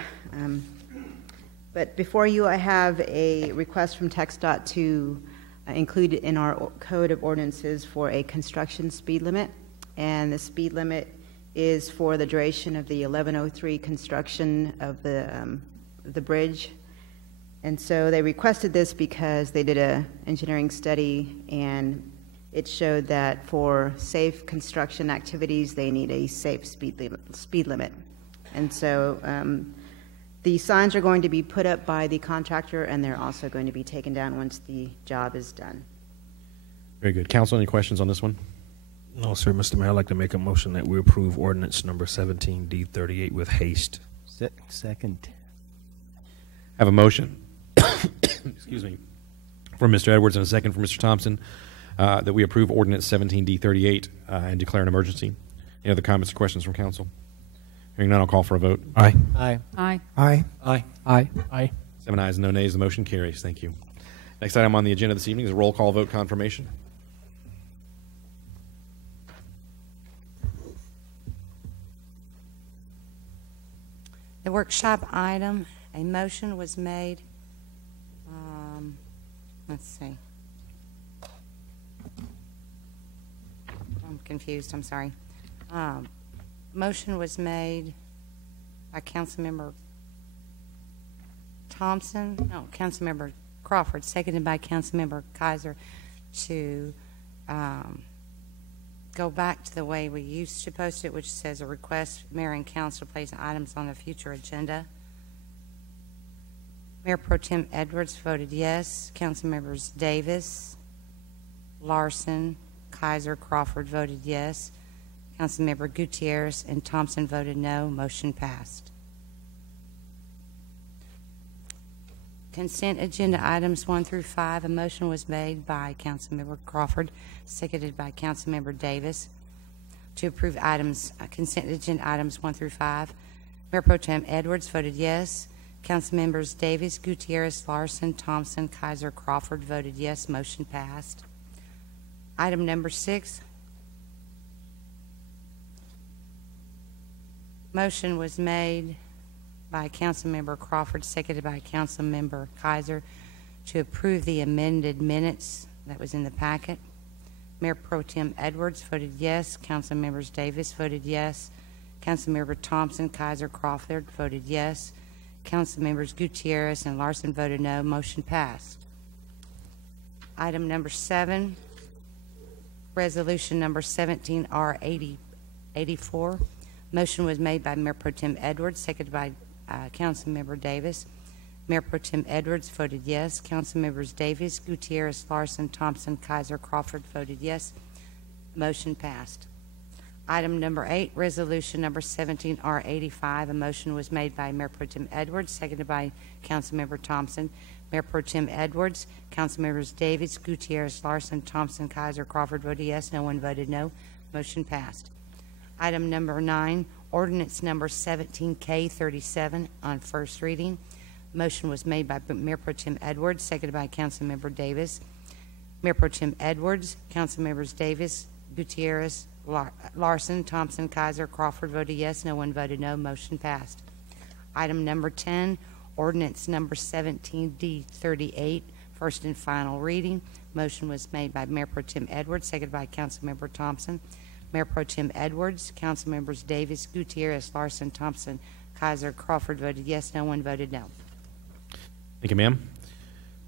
But before you, I have a request from TxDOT to include in our Code of Ordinances for a construction speed limit. And the speed limit is for the duration of the 1103 construction of the bridge. And so they requested this because they did an engineering study, and it showed that for safe construction activities, they need a safe speed limit. And so the signs are going to be put up by the contractor, and they're also going to be taken down once the job is done. Very good. Council, any questions on this one? No, sir. Mr. Mayor, I'd like to make a motion that we approve ordinance number 17D38 with haste. Second. I have a motion, excuse me, from Mr. Edwards and a second from Mr. Thompson that we approve ordinance 17D38 and declare an emergency. Any other comments or questions from council? Hearing none, I'll call for a vote. Aye. Aye. Aye. Aye. Aye. Aye. 7 ayes, no nays. The motion carries. Thank you. Next item on the agenda this evening is a roll call vote confirmation. The workshop item, a motion was made. Let's see. I'm confused. I'm sorry. Motion was made by Councilmember Thompson. No, Councilmember Crawford, seconded by Councilmember Kaiser, to go back to the way we used to post it, which says a request mayor and council to place items on the future agenda. Mayor Pro Tem Edwards voted yes. Council members Davis, Larson, Kaiser, Crawford voted yes. Councilmember Gutierrez and Thompson voted no. Motion passed. Consent agenda items 1 through 5. A motion was made by Councilmember Crawford, seconded by Councilmember Davis, to approve consent agenda items 1 through 5. Mayor Pro Tem Edwards voted yes. Councilmembers Davis, Gutierrez, Larson, Thompson, Kaiser, Crawford voted yes. Motion passed. Item number 6. Motion was made by Councilmember Crawford, seconded by Councilmember Kaiser, to approve the amended minutes that was in the packet. Mayor Pro Tem Edwards voted yes. Councilmembers Davis voted yes. Councilmember Thompson, Kaiser, Crawford voted yes. Councilmembers Gutierrez and Larson voted no. Motion passed. Item number 7, resolution number 17R84. Motion was made by Mayor Pro Tem Edwards, seconded by Councilmember Davis. Mayor Pro Tem Edwards voted yes. Councilmembers Davis, Gutierrez, Larson, Thompson, Kaiser, Crawford voted yes. Motion passed. Item number 8, resolution number 17R85. A motion was made by Mayor Pro Tem Edwards, seconded by Councilmember Thompson. Mayor Pro Tem Edwards, Councilmembers Davis, Gutierrez, Larson, Thompson, Kaiser, Crawford voted yes. No one voted no. Motion passed. Item number 9, ordinance number 17K37 on first reading. Motion was made by Mayor Pro Tem Edwards, seconded by Councilmember Davis. Mayor Pro Tem Edwards, Councilmembers Davis, Gutierrez, Larson, Thompson, Kaiser, Crawford voted yes, no one voted no. Motion passed. Item number 10, ordinance number 17D38, first and final reading. Motion was made by Mayor Pro Tem Edwards, seconded by Councilmember Thompson. Mayor Pro Tem Edwards, Councilmembers Davis, Gutierrez, Larson, Thompson, Kaiser, Crawford voted yes, no one voted no. Thank you, ma'am.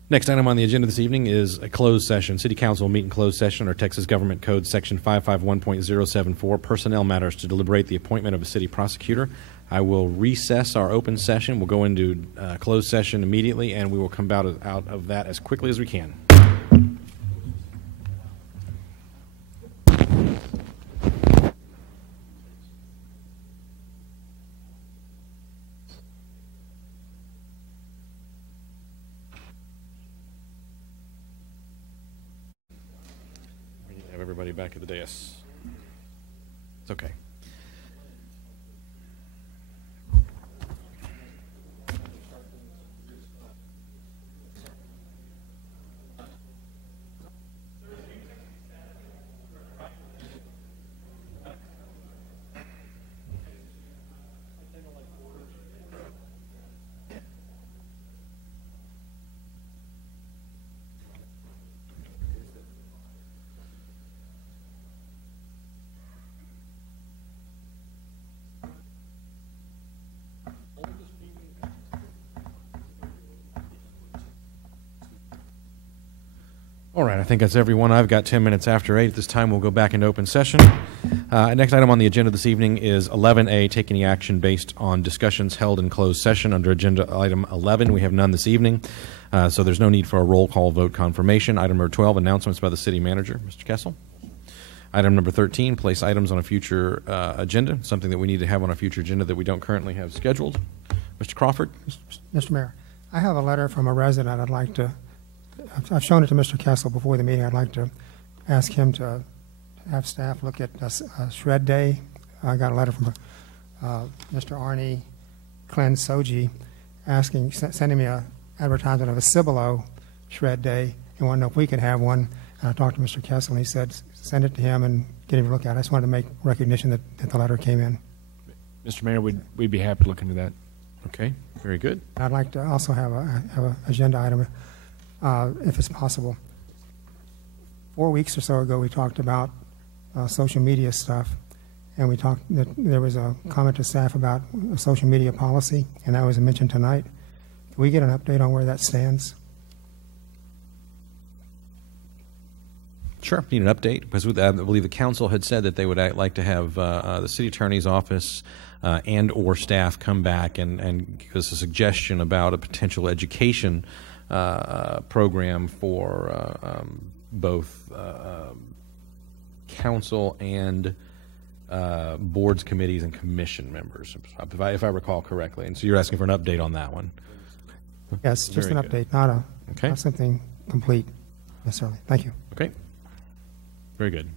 Next item on the agenda this evening is a closed session. City Council will meet in closed session under Texas Government Code Section 551.074, personnel matters, to deliberate the appointment of a city prosecutor. I will recess our open session. We'll go into closed session immediately, and we will come out of that as quickly as we can. Everybody back at the dais. It's okay. All right, I think that's everyone. I've got 10 minutes after 8. At this time, we'll go back into open session. Next item on the agenda this evening is 11A, take any action based on discussions held in closed session. Under agenda item 11, we have none this evening, so there's no need for a roll call vote confirmation. Item number 12, announcements by the city manager. Mr. Kessel. Item number 13, place items on a future agenda, something that we need to have on a future agenda that we don't currently have scheduled. Mr. Crawford. Mr. Mayor, I have a letter from a resident I'd like to, I've shown it to Mr. Kessel before the meeting. I'd like to ask him to have staff look at Shred Day. I got a letter from Mr. Arnie Clem Soji sending me an advertisement of a Cibolo Shred Day and wanted to know if we could have one. And I talked to Mr. Kessel, and he said send it to him and get him to look at it. I just wanted to make recognition that the letter came in. Mr. Mayor, we'd be happy to look into that. Okay, very good. I'd like to also have an agenda item, if it's possible. 4 weeks or so ago, we talked about social media stuff, and we talked that there was a comment to staff about a social media policy, and that was mentioned tonight. Can we get an update on where that stands? Sure, need an update, because I believe the council had said that they would like to have the city attorney's office and or staff come back and give us a suggestion about a potential education program for both council and boards, committees, and commission members, if I recall correctly. And so you're asking for an update on that one? Yes, just an update, not something complete necessarily. Thank you. Okay. Very good.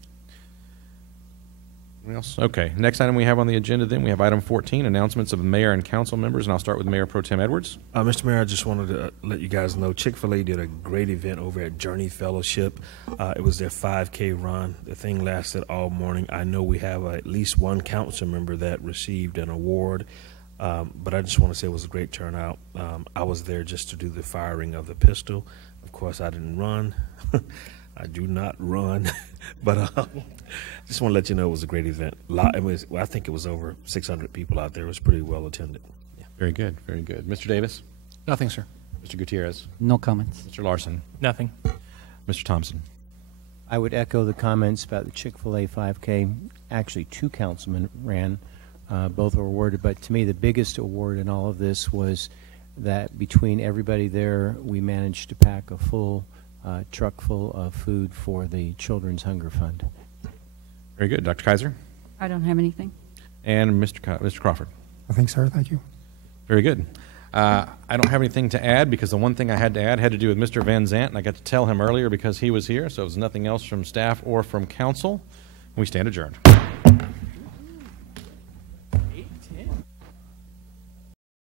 Anything else? Okay. Next item we have on the agenda then, we have item 14, announcements of mayor and council members, and I'll start with Mayor Pro Tem Edwards. Mr. Mayor, I just wanted to let you guys know Chick-fil-A did a great event over at Journey Fellowship. It was their 5K run. The thing lasted all morning. I know we have at least one council member that received an award, but I just want to say it was a great turnout. I was there just to do the firing of the pistol. Of course, I didn't run. I do not run, but just want to let you know it was a great event. I think it was over 600 people out there. It was pretty well attended. Yeah. Very good, very good. Mr. Davis? Nothing, sir. Mr. Gutierrez? No comments. Mr. Larson? Nothing. Mr. Thompson? I would echo the comments about the Chick-fil-A 5K. Actually, 2 councilmen ran. Both were awarded, but to me the biggest award in all of this was that between everybody there, we managed to pack a full truck full of food for the Children's Hunger Fund. Very good. Dr. Kaiser? I don't have anything. And Mr. Crawford? Nothing, sir. Thank you. Very good. I don't have anything to add, because the one thing I had to add had to do with Mr. Van Zant, and I got to tell him earlier because he was here, so it was nothing else from staff or from council. We stand adjourned.